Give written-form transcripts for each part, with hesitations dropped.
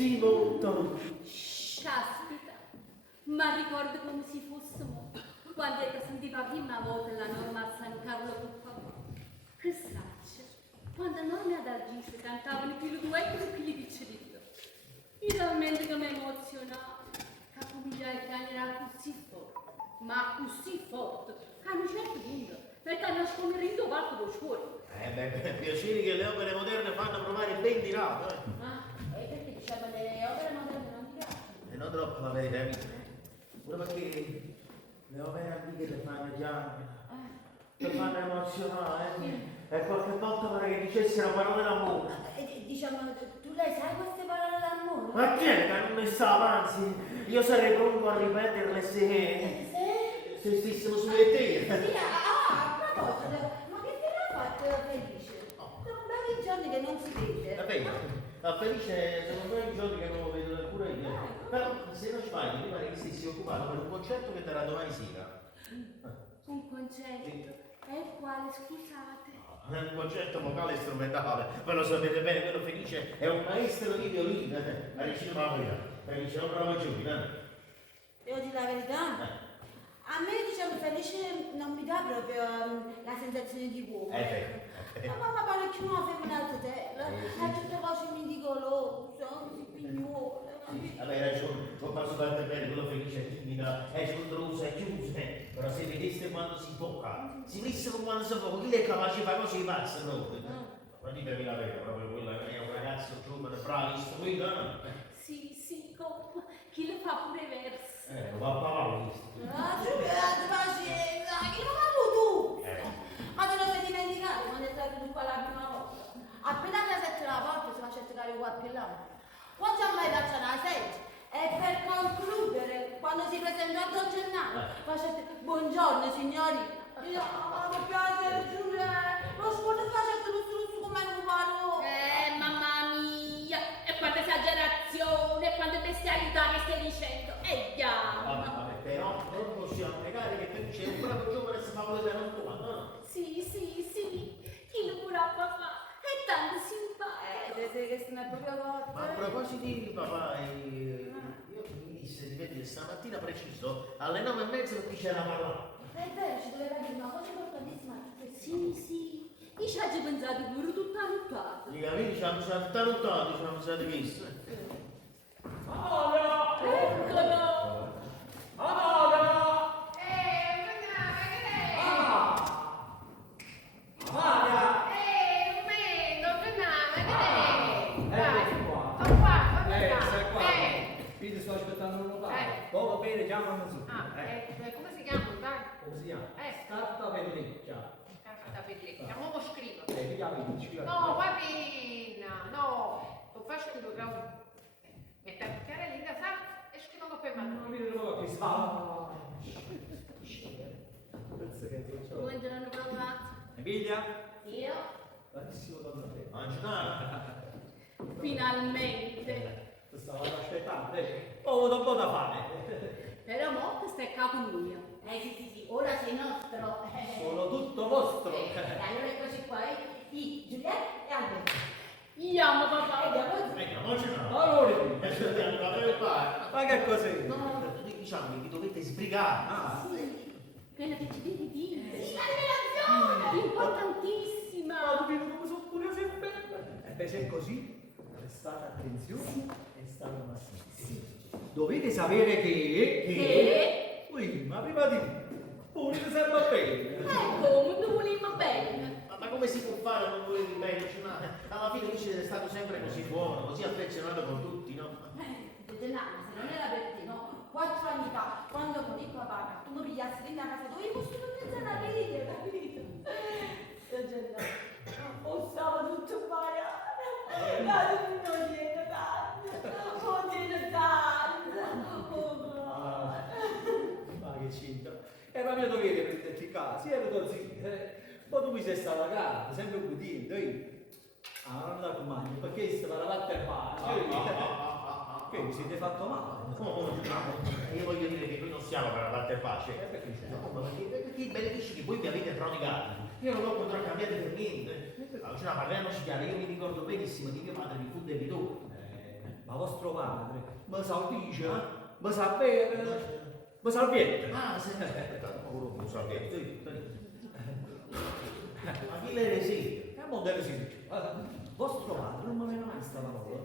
molto. Caspita, ma ricordo come si fosse mo, quando io sentiva prima volta la norma a San Carlo con papà. Che saccia, quando non ad Algisa cantavano più di duetto e più di cerito. Io talmente che mi emozionavo, che cominciai a piangere così forte, ma così forte, che a un certo punto, perché a nascondere in dove altro lo scuola. Piaceri che le opere moderne fanno provare ben di là, E perché diciamo le opere moderne non ti piacciono? E non troppo la verità, pure perché le opere antiche le fanno piangere, le fanno emozionare, e qualche volta pare che dicessero parole d'amore. Diciamo, tu lei sai queste parole d'amore? Ma chi è che non ne sa, anzi, io sarei pronto a ripeterle se stessimo sulle te. A proposito, ma che te l'ha fatto felice? Sono vari giorni che non si vede. Vabbè, Felice sono vari giorni che non lo vedo neppure io. Però se non sbagli, mi pare che stessi occupato per un concerto che darà domani sera. Un concerto? E quale, scusate? È un concerto vocale e strumentale, voi lo sapete bene, quello Felice è un maestro di violino, ha riuscito a Felice è un bravo giovane. Devo dire la verità? A me, diciamo, Felice non mi dà proprio la sensazione di uomo. Ma pare più una femminata te, ha tutte voci mindigolose, così pignuole. Vabbè, hai ragione, non posso farti bene, quello Felice è timida, è scontrosa, è chiusa, però se vedeste quando si tocca, si visse con quando si tocca, chi è capace di fare cose di pazze, no? Ma ditemi la verità, proprio quello è un ragazzo giovane, bravo, istruito, no? Sì, come? Chi lo fa pure verso? Lo fa a Paolo, Pazienza, chi lo fa tu? Ma te lo sei dimenticato quando è stato tu qua la prima volta? Appena mi ha setto la porta si faccia cercare qua più là. Non ci ha mai dato una sedia. E per concludere, quando si presentò a Don Gennaro, facette buongiorno signorina. Io, mi piace Giulia, lo scuola facette lo struzzo come un paro. Mamma mia, e quanta esagerazione, e quante bestialità che stai dicendo. Vabbè, però non possiamo negare che Felice è un bravo giovane e si fa volere non quando, no? Sì, chi lo vorrà papà? È tanto simpatico. Che se ne è proprio corto. Ma a proposito di papà, io mi disse di vedere stamattina preciso alle 9:30 perché c'era parola. È vero, ci doveva dire una cosa importantissima. Sì, io ci ho già pensato pure tutta nottata. Gli amici ci hanno salutato, ci hanno stato visti. Eccolo! Sto aspettando un locale. Va bene, chiamano su. Come si chiama? Come si chiama? Scarta pelliccia. Carta pelliccia, ma lo scrivo. Ti chiami? No, va bene, no. Lo faccio che dovrò mettere il chiaro lì da sa e scrivo per me. Non mi trovo qui. Buongiorno papà. Emilia? Io? Bravissimo donna te. Mangiare. Finalmente. Ti stavo aspettando, ho avuto un po' da fame. Però mo questo è capo mio. Sì, ora sei nostro. Sono tutto vostro. Allora eccoci qua, Giulietta e Alberto. Io amo papà. Allora, Ma che cos'è? no, diciamo che vi dovete sbrigare. Sì, quello che ci devi dire. Sì, la rivelazione! Importantissima! Ma tu vedo come sono curioso e bello. Se è così, prestate attenzione e state massimi. Dovete sapere che... Ui, ma prima di pulire sempre bene. Come non volevo bene? Ma come si può fare a non volervi bene? Alla fine lui è stato sempre così buono, così affezionato con tutti, no? Gennaro, se non era per te, no? 4 anni fa, quando con il papà, tu mi pigliassi dentro a casa, dovevi costruire mezzo una vita, capito? Gennaro, oh, stava tutto male. La non tiene tanto, non tiene tanto. Ma che c'entra? Era mio dovere prenderti in casa, sì, ero zitto. Poi tu mi sei stata a casa, sempre obbediente, non da comando, perché si paravate a fare. Che vi siete fatto male? Io voglio dire che noi non siamo per la parte pace. Perché i benefici che voi mi avete prodigati, io non lo potrò cambiare per niente. Allora, parliamoci chiaro, io mi ricordo benissimo che mio padre mi fu debitore. ma vostro padre mi saldice, mi sa bene, mi salviette. Ah, se ne aspetta, ma lo sapete. Ma chi le resi? Che modello si dice? Vostro padre non mi viene mai sta parola.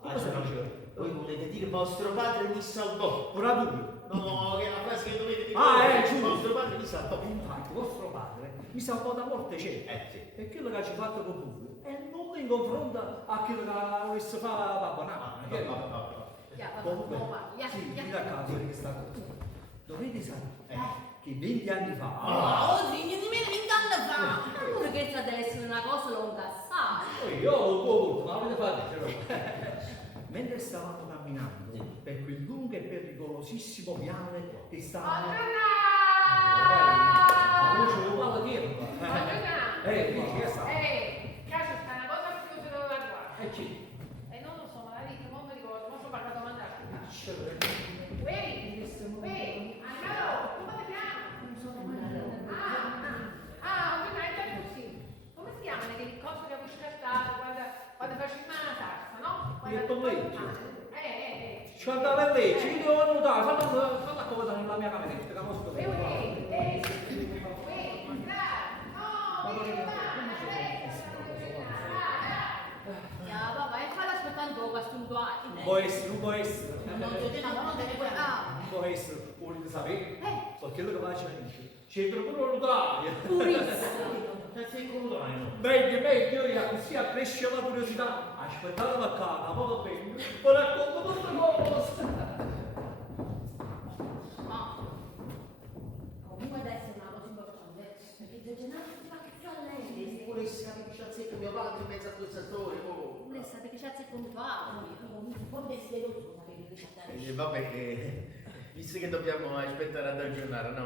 Come si dice? Voi volete dire vostro padre mi salvò? Ora tu. No, che è la frase che dovete dire. Giusto. Vostro padre mi salvò. Infatti, vostro padre mi salvò da morte certa. Sì. E quello che ci ha fatto con voi è nulla in confronto a quello che volesse fare Babbo Natale. Comunque, sì, mi da caso di questa cosa. Dovete sapere che 20 anni fa... Oh, sì, nemmeno 20 anni fa! Allora che deve essere una cosa lunga assai! Io ho il tuo volto, ma avete fatto? Mentre stavamo camminando per quel lungo e pericolosissimo viale che stava... Ma non ce lo vuole dire? Dici, che sta? Cacio, sta una cosa che io se lo guarda. Ci. Non lo so, ma la dico, non mi ricordo, non so parlare da mandare. Angelo, come ti chiami? Oggi non è così. Come si chiamano che cose che avevo scartato quando facciamo la salsa, no? Io pomeriggio. Ci andava a legge, io devo annotare, falla cosa nella mia cameretta, che non sto Papà, e fai aspettando un po' questo non può essere. non deve guardare. Non può essere, volete sapere? Perché quello che faccio dice, c'entra pure l'otario. Purissimo. Sei colorino. Meglio, io così accresce la curiosità. Aspettate la cara, ma va bene, vi racconto tutte cose. Ma comunque deve essere una cosa importante, perché Gio Gennaro si fa che fa lei. Vuole sapere che c'è mio padre in mezzo a questo attore. Vuole sapere che c'è puntuale. Poi desideroso sapere che c'è. Vabbè, visto che dobbiamo aspettare ad aggiornare, no,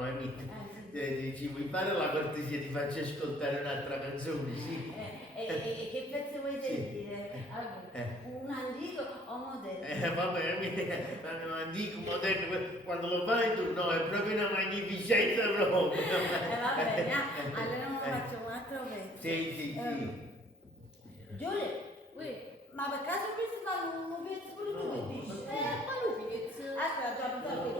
ci vuoi fare la cortesia di farci ascoltare un'altra canzone, sì? E che pezzo vuoi sentire? Un antico o moderno? Vabbè, antico, moderno, quando lo fai tu, no, è proprio una magnificenza proprio. Va bene, allora non facciamo un altro pezzo. Sì. Giulia, ma per caso questo fa un pezzo pure tu che dici? Quale pezzo? Aspetta, già pensavo che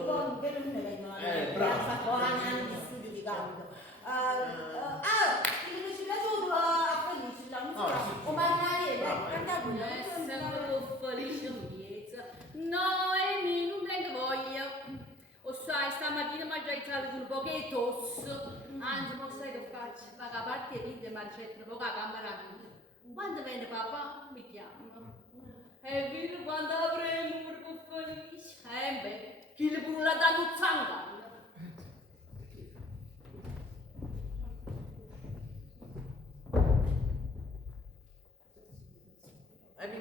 tu non ne vengono a fatto anni di studio di canto. Quello che ci è piaciuto a Felice, la musica, o Marinariello, cantare Sempre felice miezza. No, Emi, non tengo voglia. O sai, stamattina mi ha già entrato un po' che tosse. Anzi, ma sai che faccio? Paga a parte di te, ma c'è un po' la camera mia. Quando viene papà, mi chiama. E vedi quando avremo un po' felice. Beh, chi le pure la danno zangano.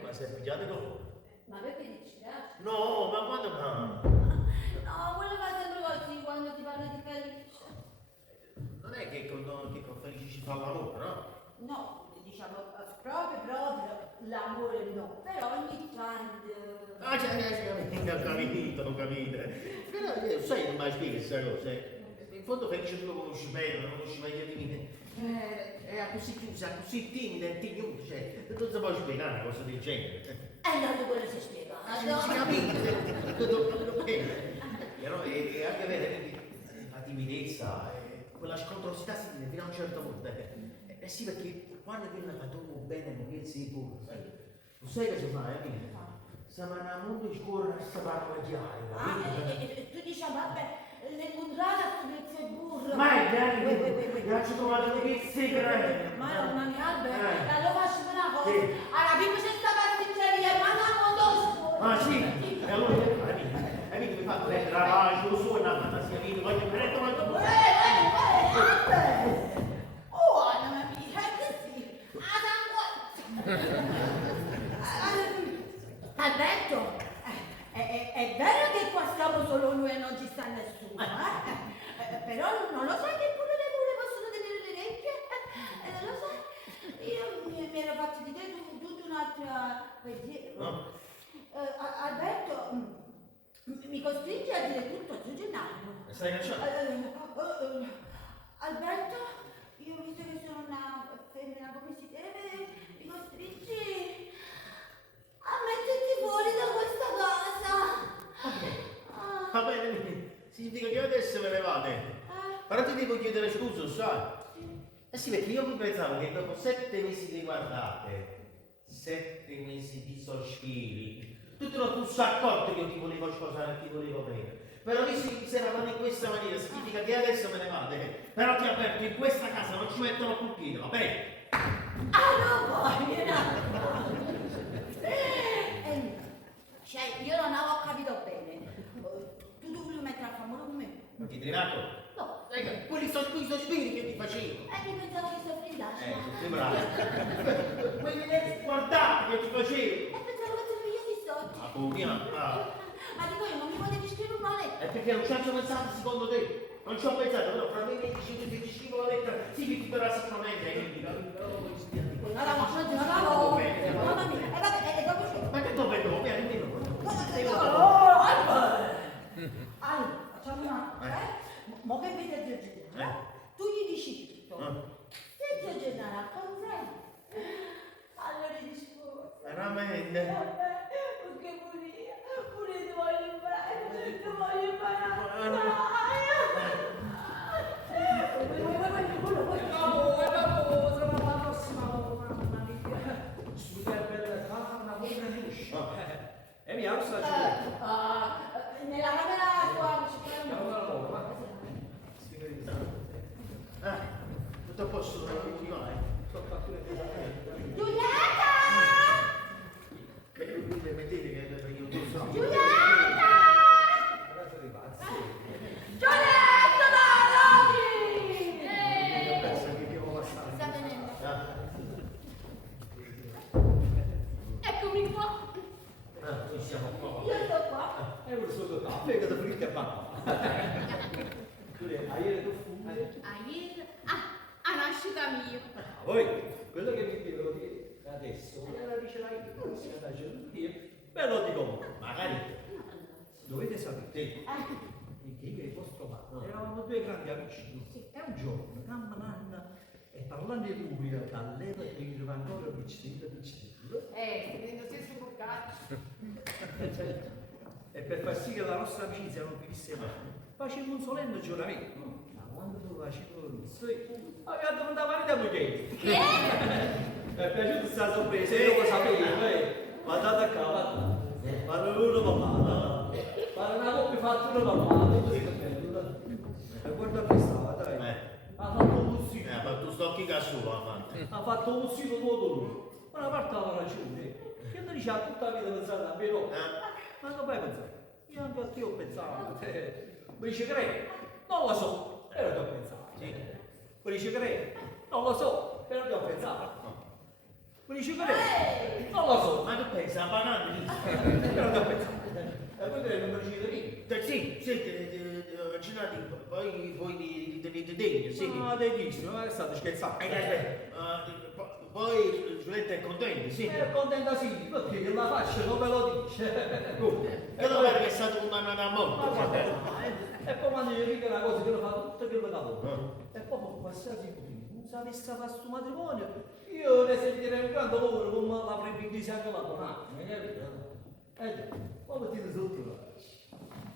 Ma sei pigliato con? Ma perché ti piace? No, ma quando fa? No, quello fa sempre così quando ti parla di Felice. Non è che con Felice ci fa l'amore, no? No, diciamo proprio l'amore no, però ogni tanto... Ah, ho capito. Però sai, non mai spiega questa cosa. In fondo Felice tu lo conosci bene, lo conosci meglio di me. È così chiusa, così timida e tignosa, cioè, non si può spiegare una cosa del genere. Allora quello si spiega. Si capisce? E anche vedere la timidezza, quella scontrosità si tiene fino a un certo punto. Sì, perché quando viene la trovo bene, non è sicuro, sai? Non sai cosa fa, stiamo andando in scuola a sta parla E tu dici, vabbè, l'incontrare a pezzo e burro. Ma è chiaro, ci trovato dei pezzi grandi. Ma è una mia alberga, allora facciamo una cosa. Sì. Alla prima c'è sta pasticceria, ma non lo Ah sì, e allora, amico, mi fa prendere la pace, lo so, una fantasia mia, voglio prendere quanto vuoi. Oh, Anna mia, così. Alberto, è vero che qua stiamo solo noi e non ci sta nessuno, però non lo sai che pure le mule possono tenere le orecchie? Lo sai? Io mi ero fatto di te tutta un'altra pensiero. Alberto, mi costringe a dire tutto a Gio Gennaro. Stai cacciando? Alberto, io visto che sono una femmina come si deve, mi costringi a metterti fuori. Significa che adesso ve ne vate. Però ti devo chiedere scusa, sai? Eh sì, perché io mi pensavo che dopo 7 mesi di guardate, 7 mesi di sospiri, tu te lo fossi accorto che io ti volevo sposare e ti volevo bene. Però visto che si eravamo in questa maniera, significa che adesso me ne vate. Però ti avverto, in questa casa non ci mettono più piede, va bene? Ah, no, voglio, no. Cioè, io non avevo capito bene. Tu dovevi mettere a favore con me? Ma ti trinato? No. Quelli sono i sospiri che ti facevo. Io pensavo che soffrindassi. Sei bravo. Quelli guardate che ti facevo. Pensavo che tu io ti sto. Ma come? Ma dico io, non mi potevi scrivere una lettera? È perché non ci ho pensato secondo te. Non ci ho pensato, però fra me e te ti scrivo la lettera, sì che ti darà sicuramente, quindi No, mamma mia, e vabbè, dopo c'è. ma che dove dove? Allora, facciamo una cosa, mo che vedi a Giorgio, tu gli dici tutto. Se Giorgio non acconsente, allora rispondi. Veramente? Perché pure ti voglio imparare, ti voglio imparare. E mi alzo la Nella camera tua Tutto a posto, vai. Giulietta! Vedete che io non so. Giulietta! Giulietta, dai! Sta venendo. Eccomi qua. Noi siamo qua. Io sto qua. È un solo caffè che da fritte a papà. Ieri tu fumi? Ieri? Ah, nascita mia. Poi, quello che vi devo dire adesso, me la dicerai io, se la io, ve lo dico, Magari. dovete sapere, Sì. che io e il vostro padre eravamo due grandi amici, e un giorno, mamma, e parlando di lui, dall'epoca che io ancora piccino, Tenendo stesso porcaccio. e per far sì che la nostra amicizia non finisse mai, facevo un solenne giuramento. Ma quando tu facevo questo, aveva dovuto andare da moglie. Che? Mi è piaciuta questa sorpresa, io lo sapevo, guardate a capo, fare uno papà, fare una coppia fatta uno papà, tutto si bello. E guarda che stava, dai, ha fatto un sito, Ma tu stocchi da solo, amante. ha fatto un sito tutto lui. Una parte aveva ragione, che lui diceva tutta la vita pensare a me, no? Ma non puoi pensare, io anche a te ho pensato, mi dice credi? Non lo so, però ti ho pensato. Mi dice credi? Non lo so, però ti ho pensato. Mi dice credi? Non lo so, Ma tu pensi a banana lì? però ti ho pensato. E poi te non mi dice di Sì, vaccinati, poi di degno, sì. ma dei dici, ma è stato scherzato. Poi Giulietta è contenta, sì. È contenta sì, perché che la faccia non me lo dice. Che lo vede che è stato condannato a morte. E poi quando gli dico una cosa che lo fa tutto quello che lavora. E poi con qualsiasi motivo, non sapesse fare questo matrimonio, io ne sentirei un grande lavoro come l'avrebbe intesa anche la donata, mi hai capito? Poi mettete sotto.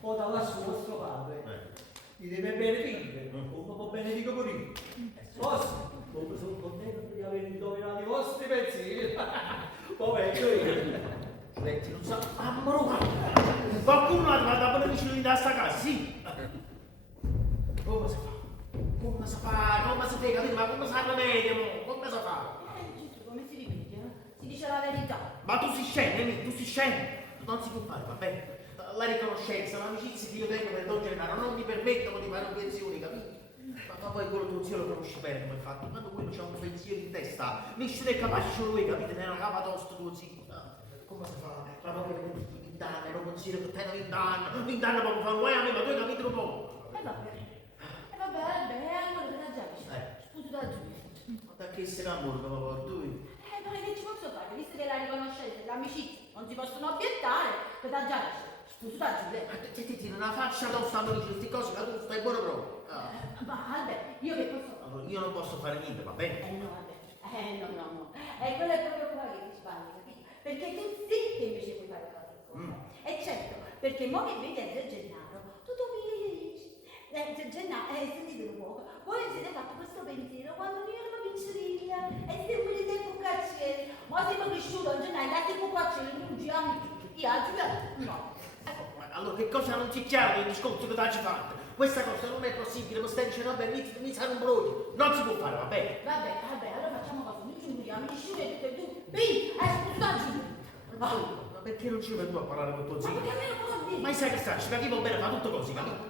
Poi da lassù vostro padre, gli deve benedire, come può benedico pure io. E sposi, come sono contento di aver indovinato i vostri pensieri. Poi vengo io. Giulietta non sa, ammaro. Qualcuno ha dato la vicino di sta casa, sì. Come si fa? Come si fa? Come si fa, capito? Ma come si fa meglio? Come si fa? Giusto, come si rimedia? Si dice la verità. Ma tu si scende, tu si scende. Non si può fare, va bene? La riconoscenza, l'amicizia che io tengo per Don Gennaro non mi permettono di fare obiezioni, capito? Ma poi quello tuo zio lo conosci bene come fatto, quando quello c'ha un pensiero in testa, nessuno è capace solo lui, capite? Ne è una capa tosta tuo zio. Come si fa? Ma proprio vint'anni, non considero che te vint'anni proprio fa un guai a me, ma tu hai capito un po'? E vabbè, allora te la già scusi da giù. Ma da che se l'amore, papà, tu? Ma che ci posso fare? Visto che la riconoscenza e l'amicizia non si possono obiettare, te la già scusi da giù. Ti non la faccia tosta a me di queste cose, ma tu stai buono proprio. Ma Albert, io che posso fare? Allora, io non posso fare niente, va bene? No, Albert, no. E quello è proprio qua che ti sbagli, capito? Perché tu sì che invece puoi fare qualche cosa. E certo, perché mo che vedi a Gennaro, tu dovevi Sentite un po', voi siete fatto questo pensiero quando io ero piccolina e siete quelli dei puccaccieri, ma siamo cresciuti a gennaio, dati puccaccieri, non ci amici, io oggi no. Ma allora che cosa non ti chiaro del discorso che ti fatto? Questa cosa non è possibile, mi stai dicendo, vabbè, mi sa un brodo, non si può fare, va bene? Vabbè, allora facciamo così, noi ci muriamo, ci scioglie tutte e due, bi, scusaci. Ma perché non ci vai tu a parlare con tuo Ma zio? perché a me non può dire? Ma sai che sta, ci capivo bene, fa tutto così, capito?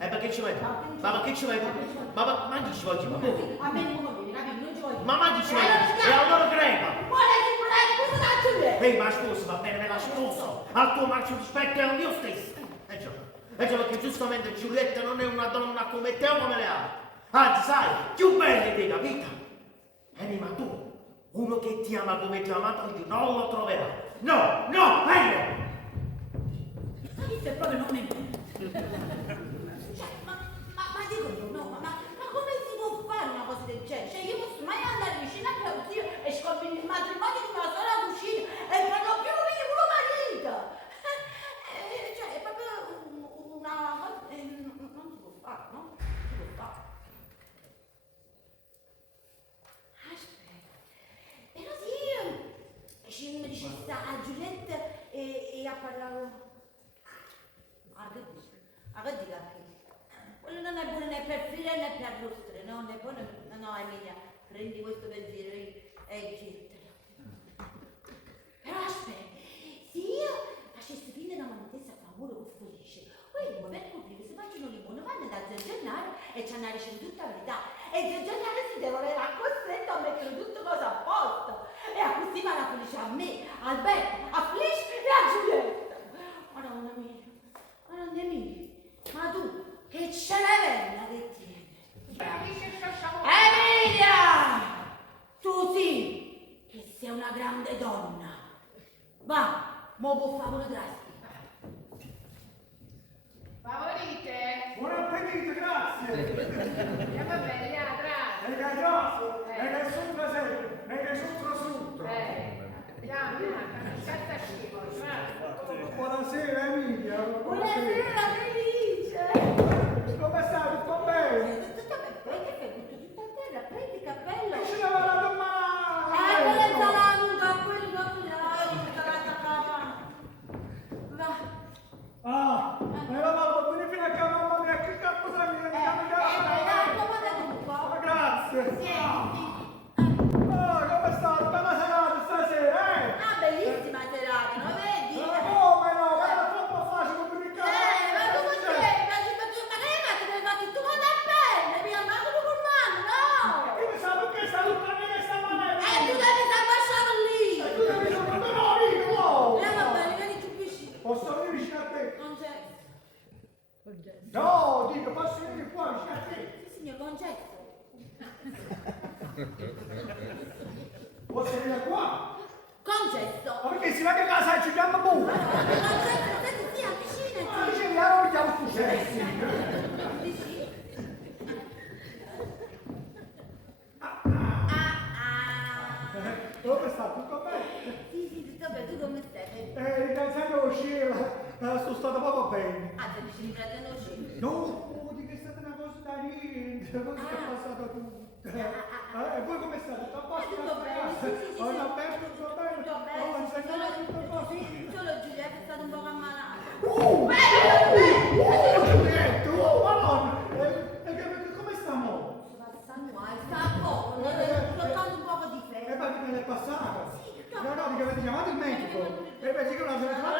Perché ci vai tu? Ma perché ci vai tu? Ma chi ci voglio? A me non conviene, capito? Non ci voglio. Ma chi ci vai tu? E allora crepa! Vuole cosa da Giulia? Ma scusa, va bene, me la scuso. Al tuo marcio rispetto è io stesso. Già, perché giustamente Giulietta non è una donna come te o come le altre. Anzi, sai, più bella di capita. Ma tu, uno che ti ama come ti ha amato oggi, non lo troverai. No, meglio! Questo è proprio non è ma dico io, no, ma come si può fare una cosa del genere? Cioè io posso mai andare vicino a mio zio e scoprire il matrimonio di una sola cucina e per lo più uno marito? Cioè è proprio una cosa, non si può fare, no? Non si può fare. Aspetta, però sì, ci sta a Giulietta e a parlare. Che dica quello non è buono né per friggere né per arrostare, no? Non è buono. No, Emilia, prendi questo pensiero e gettalo. Però aspetta, se io facessi finta una manutessa a favore con Felice, quello per coprire se facciano limone vanno da Zio Gennaro e ci hanno ricevuto tutta la verità. E Zio Gennaro si deve avere costretto a mettere tutte cose a posto. E a così va la Felice a me, a Alberto, a Felice e a Giulietta. Madonna mia. Ma tu, che ce l'hai bella che tieni? Emilia! Tu sì, che sei una grande donna. Va, mo può fare una drastica. Favorite? Buon appetito, grazie! Va bene, grazie. Che grosso! Che sopra sempre! Che sotto! Andiamo, carta scivolo, Buonasera Emilia! Buonasera, Felice! Come stai? Tutto bene? Tutto bene, poi che fai? Butto tutto a terra, prendi il cappello. Ci devo la domanda! Quella è salato, quello salata a va. Meno male, puoi venire fino a casa, mamma mia, che cazzo sei? Mi Dai, comanda un po'. Grazie! Senti. Come stai? Bella serata stasera, Bellissima serata, non vedi? Come no? Ma era troppo facile comunicare! Ma tu con te, ma che hai fatto? Mi hai fatto tu con te bene, mi ha mandato tu con mano, no? Io mi sa perché sta tutta mia che sta male! Tu devi stare baciato lì! Tu devi sapere, no, amico, no! Va bene, vieni più vicino. Posso venire vicino a te? Concesso. No, dico, posso venire qua vicino a te? Sì, signor Concesso. Posso venire qua? Concesso. Ma perché si va che casa ci chiama pure? Concesso, senti, sì, avvicinati. Ma dicevi, allora mi chiamo successi! Vicino. Dove sta? Tutto bene? Sì, tutto bene, tu come stai? Ringraziando lo cielo, sono stato proprio bene. Ti dici ringraziando il cielo. No, di che è stata una cosa da niente, poi si è passato tutto. E voi come state? Tutto a posto? Tutto bene, sì. Ho Alberto, tutto bene? Tutto Ho bene, insegnato tutto a posto? solo Giulietta è stata un po' ammalata. Giulietto, madonna! Come sta mo? Sta a poco, soltanto un po' di E freddo. ma che me l'è passata? Sì, tutto a No, poco. dico, avete chiamato il medico? E beh, dico, la sono fatta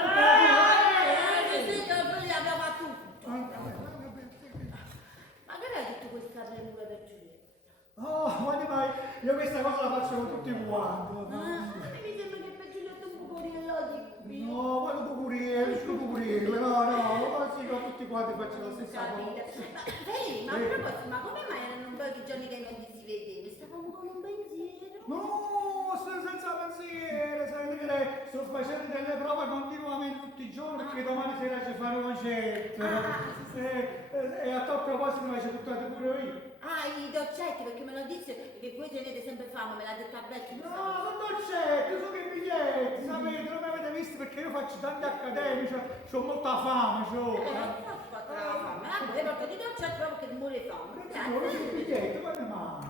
Sì, noi abbiamo fatto tutto. Ma che hai tutto questa premura per Giulietta? Oh, ma io questa cosa la faccio con tutti quanti. Mi sembra che per Giulietta un po' di No, ma non cucuriello, no, sì, con tutti quanti faccio la stessa cosa. Vedi, ma a proposito, ma come mai erano un po' di giorni che non ti si vedeva? Stavamo con un pensiero. No, sto senza pensiero, sai dire, sto facendo delle prove continuamente tutti i giorni perché domani sera ci farò un concerto. E a tal proposito mi ci buttato pure io. Ah, i dolcetti, perché me lo disse che voi tenete sempre fame, me l'ha detto Alberto. No, non dolcetti, sono i biglietti, sapete, non mi avete visto perché io faccio tanti accademici, ho molta fame, Vabbè, porta di dolcetti proprio che muore fame. non i biglietti, quando mai?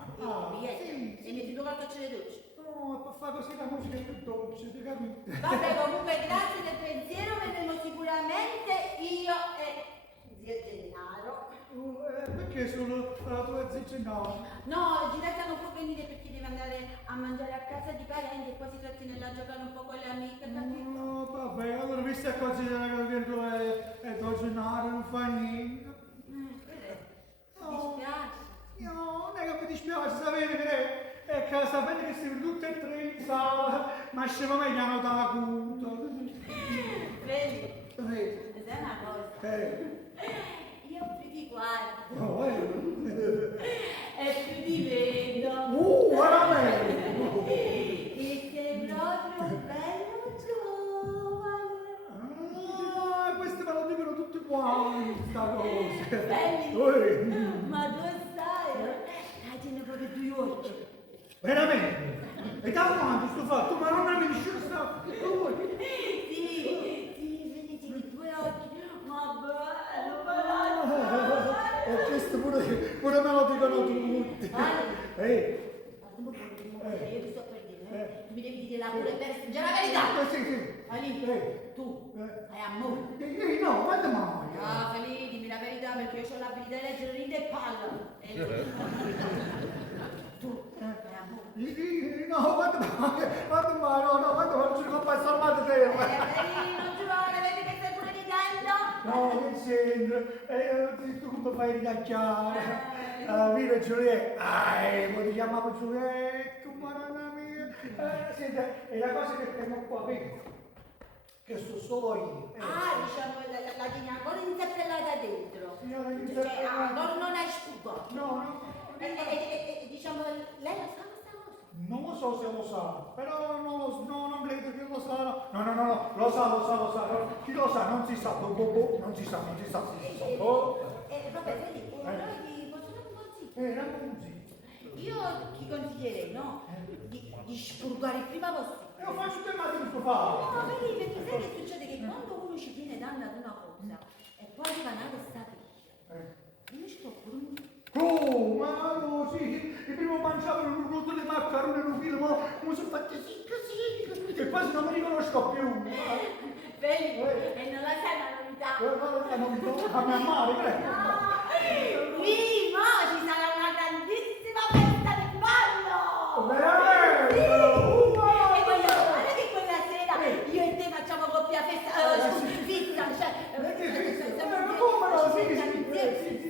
Biglietti, e metti due cartoccine dolci. No, per fare così la musica è più dolce, ti capisci? Vabbè, comunque grazie del pensiero, vedremo sicuramente io e zio Gennaro. Perché solo la tua zia no? No, Ginetta non può venire perché deve andare a mangiare a casa di parenti e poi si trattiene a giocare un po' con le amiche, capito? No, vabbè, allora visto a considerare che tu è tuo genaro, non fa niente. Mi dispiace. No, non è che mi dispiace, sapete che sapete che siamo tutti e tre in sala, ma scemo meglio hanno dato conto. Vedi? Sapete? Sai una cosa? Io più ti guardo Oh, e più ti vedo. veramente? E sei proprio bello giovane. Ah, queste me lo dicono tutti quanti, sta cosa. Belli. Ma dove stai? Tieni proprio due occhi. Veramente? E da quanto sto fatto? Ma non mi dice sta? Sì, vedi, due occhi. Ma bello, E questo pure me lo dicono tutti. io ti sto per dire, tu mi devi dire la pure per stringere la verità. Sì. Ali, tu hai amore. No, guarda mai. Ah, Feli, dimmi la verità perché io ho l'abilità di leggere ride e palla. E tu hai amore. No, guarda mai, no, guarda, non ci può passare male te. Feli, non giurare, vedi che sei pure ridendo? No, che c'entra? Tu come fai a ridacchiare? Viva Giulietta, come ti chiamavo Giulietta, madonna mia. Senta, è la cosa che tengo qua, vedi? Che so solo io. Ah, diciamo, la tieni ancora inzeppellata dentro. Sì, la tieni Cioè, inzeppellata. non hai spugato. No. Diciamo, lei lo sa questa cosa? Non lo so se lo sa, però non credo che lo sa. No, lo sa. Chi lo sa? Non si sa. Non si sa. Vabbè, vedi, allora ti posso dare un consiglio? Era così. Io ti consiglierei, no? Di spurgare il prima possibile. E lo faccio te ma questo fare. No, vedi, perché sai che succede? Che quando uno ci tiene danno ad una cosa e poi arriva una questa io ci sto pure un... Oh, ma così, il primo mangiavo un rotto di maccheroni in un film, come sono fatti così, che quasi non mi riconosco più. Vedi? E non la sai la novità. Non a mia madre, prego. Qui, mo, ci sarà una grandissima festa di ballo! Veramente? E voglio fare che quella sera io e te facciamo coppia festa, fissa, come no?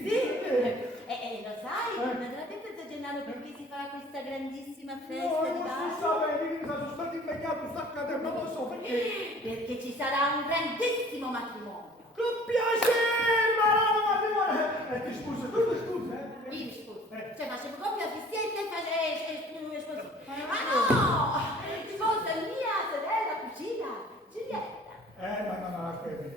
Sì. E lo sai, non te l'ha detto Zio Gennaro perché si farà questa grandissima festa di Non ballo? si sa bene, sono stato impegnato, sta accadendo, non lo so perché. Perché ci sarà un grandissimo matrimonio. Con piacere, ma ti scusa, tu ti scusa, Io mi scuso. Cioè facevo coppia fissietta e facevo sposo. Ah no! Sposa mia sorella cucina, Giulietta. No, aspetta.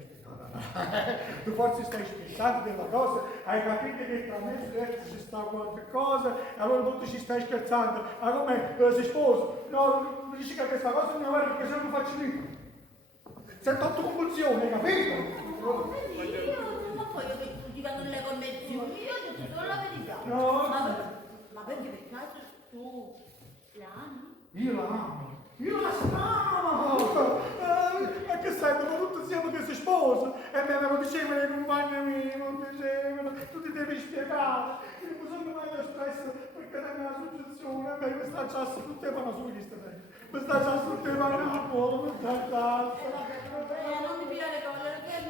Tu forse stai scherzando della cosa, hai capito che tra me e Giulietta ci sta qualche cosa, e allora tu ci stai scherzando. Ma come si sposa? No, mi dici che questa cosa non è vera perché se non lo faccio io. Sento otto convulsioni, hai capito? No, vedi, io non voglio che tu dica delle convenzioni, io ho detto solo la verità. No. Ma perché per caso tu la ami? Io la amo. Io la amo! Ma che sai, dopo tutto insieme che si sposa e me lo dicevano i compagni miei, non dicevano, tu ti devi spiegare. Io mi sono mai stress perché non è una suggestione, a me questa chassa tutte vanno su questa questa chassa tutte vanno a cuore, questa chassa. Non mi piace cose, perché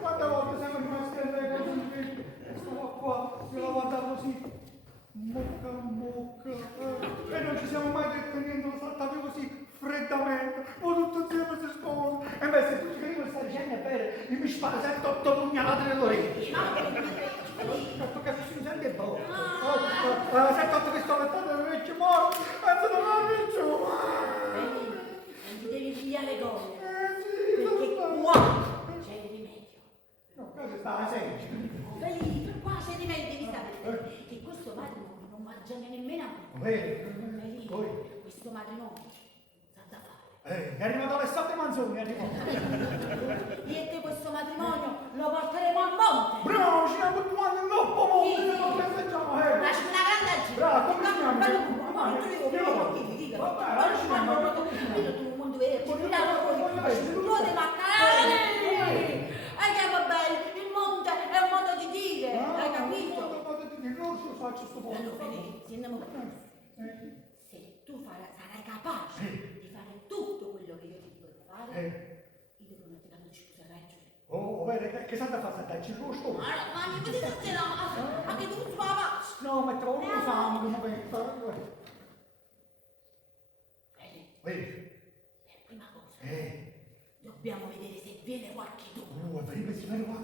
Quante volte siamo rimasti alle cose qui? Stavo qua, io la guardavo così, mocca, e non ci siamo mai detto niente, lo trattavi così freddamente, poi tutto insieme si sposa. E invece se tu ci vedi questa dicendo è vero, io mi sparo 7-8 pugnalate nelle orecchie. Tanto che si sente buono. 7-8 pistolettate nelle orecchie morte, penso non lo faccio. bisogna nemmeno a me. Vedi? Poi? Questo matrimonio sa da fare. È arrivato Alessandro Manzoni, è arrivato. Io e te questo matrimonio lo porteremo a monte. Bravo, ci siamo tutti quanti in loppo, monte, non pensiamo, Lasciami una grande agita. Bravo, come si chiama? Bello buono, ma non dico, Vabbè, lasciamo. tu un mondo vero, ci vuole maccaroni. Hai che bello, il monte è un modo di dire, hai capito? Non ce lo faccio sto Allora, mondo. Federico, se andiamo se tu sarai capace di fare tutto quello che io ti dico di fare, io devo non ti danno scusa reggere. Oh, vedi, che santa fa sta ci costo? Ma mi potete dire no, anche tu ci va. No, ma trovo una fame, come per fare. Vedi? Prima cosa, dobbiamo vedere se viene qualcuno. Vedi, si vede qua.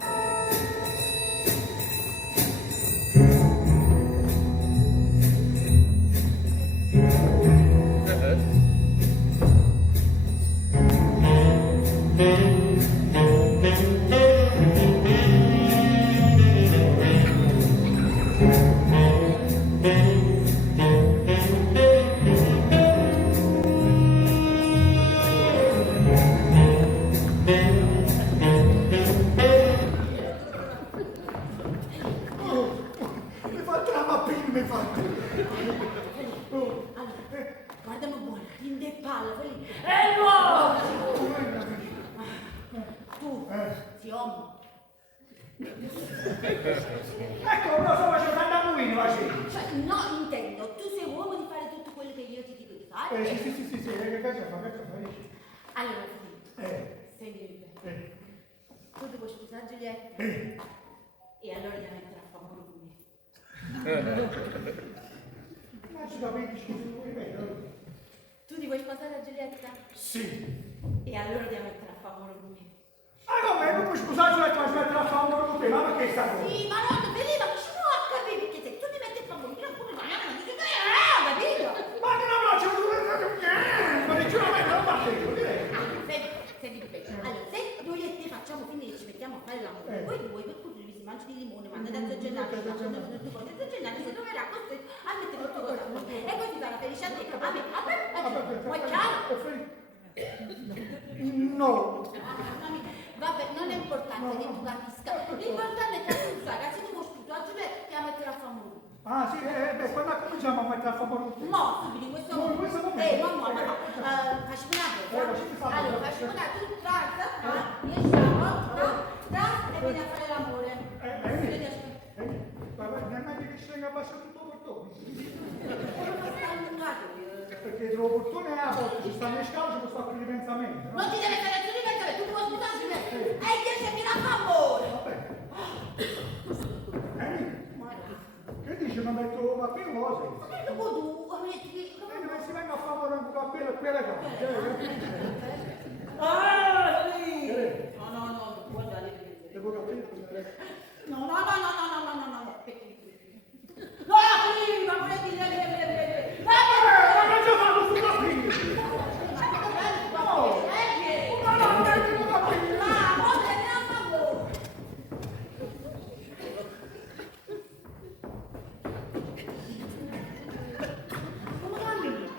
Guardami buono, in de palla, quelli. E l'uomo! Tu, zio. Ecco, non so, faccio tanta movina, Cioè, no, intendo, tu sei uomo di fare tutto quello che io ti dico di fare. Sì, che cosa fa? Allora, senti bene. Tu ti vuoi sposare Giulietta? E allora devi mettere a favore con me. Ma ci capisci, scusi, vuoi ripetere? Tu ti vuoi sposare Giulietta? Sì. E allora devi mettere a favore con me. Ah, come? Non puoi scusare, ma ci mettere a favore con te, ma perché sta cosa? Sì, ma non veniva, ma ci vuoi a capire, perché se tu mi metti a favore, io pure ma non dico capito? Ma che non c'è un ma che non battevo, direi. Senti bene, allora, se noi e te facciamo finire che ci mettiamo a fare l'amore, poi voi per cui si mangi di limone, manda da Zio Gennaro, Zio Gennaro si troverà costretto a mettere tutto cosa a voi. E così sarà felice a te, a me, vuoi chiaro? No. Vabbè, non è importante che tu capisca, l'importante è che tu sai, che se tu vuoi sputo a Giulietta ti la mettere a favore. Ah, sì, quando cominciamo a mettere a favore con te? Mo, subito, in questo momento. Facciamo una cosa. Allora, facciamo una tu trasa, riusciamo, e vieni a fare l'amore. Non è meglio che ci tenga abbastanza tutto portone. Non Perché il portone è a volte, ci stanno le scale, ci può stare per i pensamenti. ti deve fare tu di pensare, tu puoi sposarti e Dio vieni a favore. Che dici? Mi metto cappello cose? Ma che dopo tu, metti Non si venga a favore un cappello e quella cosa. Ah, sì! No, guardate. Devo capire. No. Prima, vorrei dire. Ma che fanno sul cappello?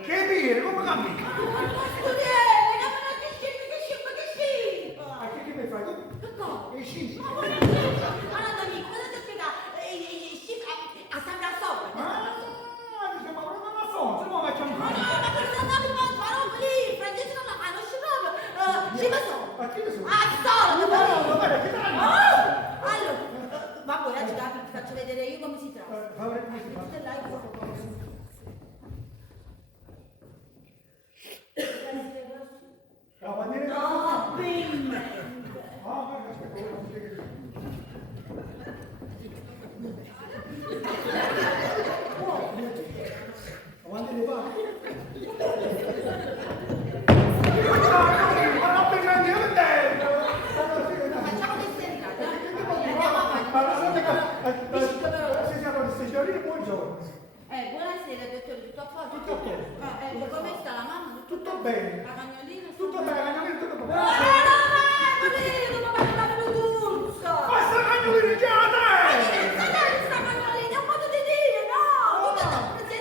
Che dire? Come cammini? Ma che mi fai? Tu? E sci? Ma proprio una fonte, non facciamo mai. Ma che ne so? Vabbè, oggi ti faccio vedere io come si tratta. Come si fa? La bandiera No, bene. Ah, guarda, aspetta, avanti le va. Ma non mi prendi il tempo. Facciamo che sei entrata. Andiamo avanti. Se siamo questi giorni, buongiorno. Buonasera, dottore, tutto a posto? Tutto a posto. Come sta la mamma? Tutto bene. La cagnolina? Tutto bene, cagnolino, tutto bene. Non mi fai la venutunza! Ma sta cagnolino, già a te! Sta cagnolina, è un modo di dire, no! Tu ti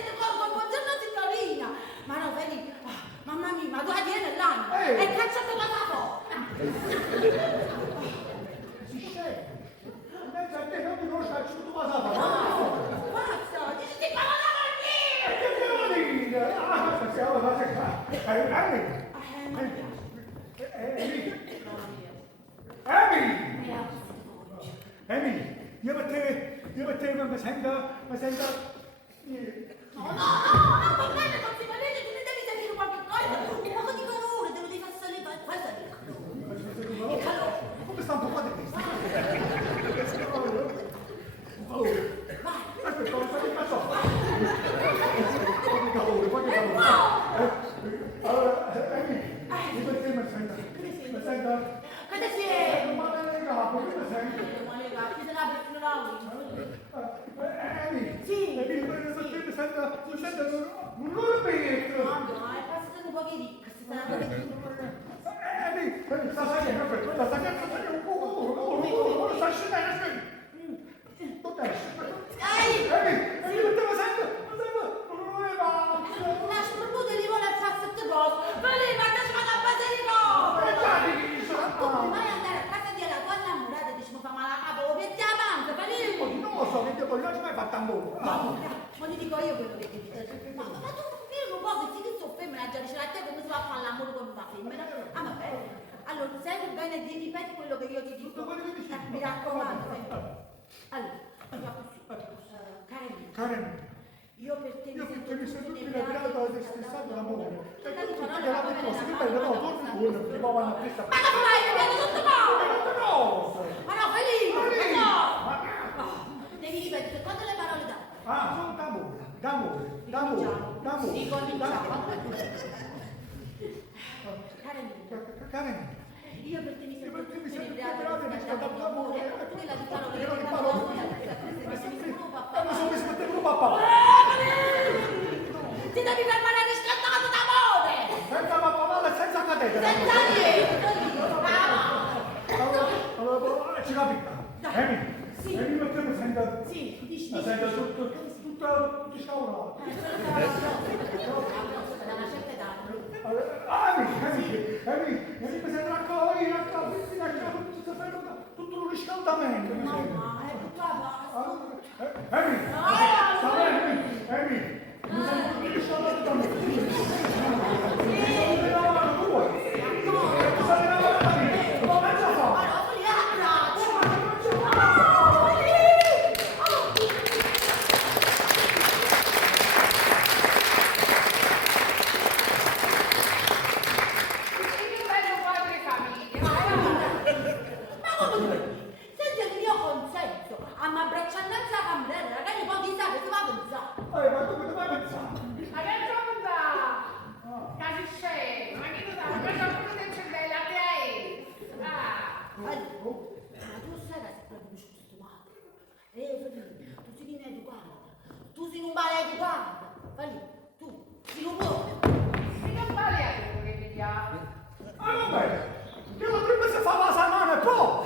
io per te mi sento, No, va bene, non si parla, tu ne devi sentire qualche cosa, un po' di calore, te lo devi far salire, fai salire il calore. come sta un po' qua di questo? Vai. Aspetta, non so che faccio. Qualche calore. Allora, io per te mi sento, Che te sei? non male nel capo, che mi sento? Chi se l'ha preso la Sì. Mi sento un rurbetto. No, è passato un po' di ricca, si sta andando a una sprumuta di limone al passetto posto. Voleva che ci vado a base di tu puoi mai andare a casa della tua innamorata e dici mi fa male a capo, metti la panza, fai Non lo so, che te voglio mai fatta un po'. ma ti dico io quello che devi dire. Ma tu firmo un po' che ti so femmina già dice a te come si va a fare l'amore con una femmina. Ah vabbè. Allora segui bene e ripeti quello che io ti dico. Mi raccomando. Allora, Karen, io per te io mi mi sento sento più inebriato, innamorato del stressato d'amore. Tutta E di tu parole, che la parole, cosa, che parole, bello, no, parole, torni tu, prima vanno a presa. Ma non fai, mi viene tutto male! No! Ma no, Felipe, no! Devi ripetere tutte le parole da. Ah, sono d'amore. Ricominciamo. Karen, Io per te mi io sento per te mi tutto sento inebriato, più innamorato d'amore. quella di parole, Quella di che parole. Mi sono messo per te come papà. ti devi fermare riscattato d'amore! Senza papavale e senza catedra. Senza niente! Allora, ci capisco. Sì. Emi per te mi sento... Sì, dici, Mi sento tutto scaurato. da una certa età. Emi, mi sento raccogliere, tutto un riscaldamento. No, ma è tutto a posto. Emi, mi sento tutto riscaldato da me. Che bello quadro di famiglia. Ma come? Senza il mio consenso, a mi abbracciare la cameriera, ragazzi, poi chissà che si va a pensare. Ma come ti vai a pensare? Ma che gioca? Casi scemo, ma che cosa? Ma gioca del cervello a te. Ma tu sai che sei proprio stupido. Felipe, tu sei ineducata. Tu sei un maleducato. Felipe, tu sei un buono. E che vale a quello che vediamo? Vabbè, io la prima si fa la settimana e poi.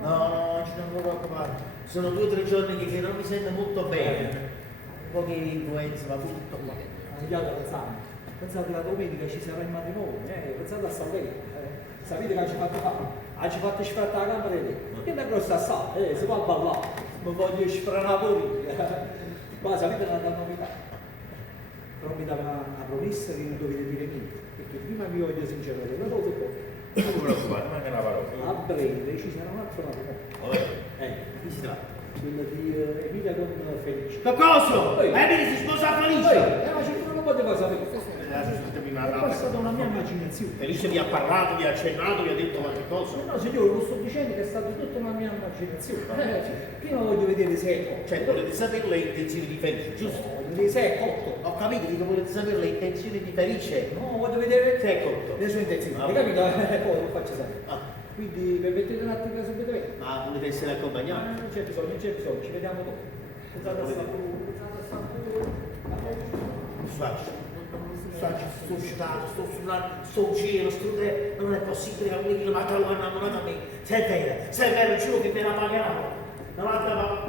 No, non ci devo preoccupare. Sono 2 o 3 giorni che non mi sento molto bene. Un po' di influenza, ma tutto qua. Pensate la domenica ci sarà il matrimonio, pensate a Salvini, sapete che ci fatto fare? Ci fatto sfrattare la camera lì, che mi è grossa assai, si va a ballare, mi voglio sfranare pure, ma sapete la novità? Però mi dava la promessa che non dovete dire niente, perché prima vi voglio sincerare una cosa e poi Non ti preoccupare, manca una parola. A breve ci sarà un altro matrimonio. Vabbè, chi si tratta? Quello di Emilia con Felice. Che cosa? Ehi. Emily si sposa a Felice! Ma ci non lo poteva sapere. È passata una mia immaginazione. Felice vi ha parlato, vi ha accennato, vi ha detto qualche cosa? No, signore, lo sto dicendo che è stata tutta una mia immaginazione. Prima voglio vedere se è cotto. Cioè, volete sapere le intenzioni di Felice, giusto? Voglio vedere se è cotto. Ho capito, dico, volete sapere le intenzioni di Felice? No, voglio vedere Se è cotto. le sue intenzioni. Ah, Hai capito? Poi lo faccio sapere. Ah, Quindi permettete un attimo che sapete bene. ma volete essere accompagnati? Non c'è bisogno, non c'è bisogno, ci vediamo dopo. Pensate a sta Sto citato, sto sull'aria, sto in cielo, non è possibile che quelli che mi hanno innamorato a me. Se è vero, giuro che me la pagheranno. Un'altra parola.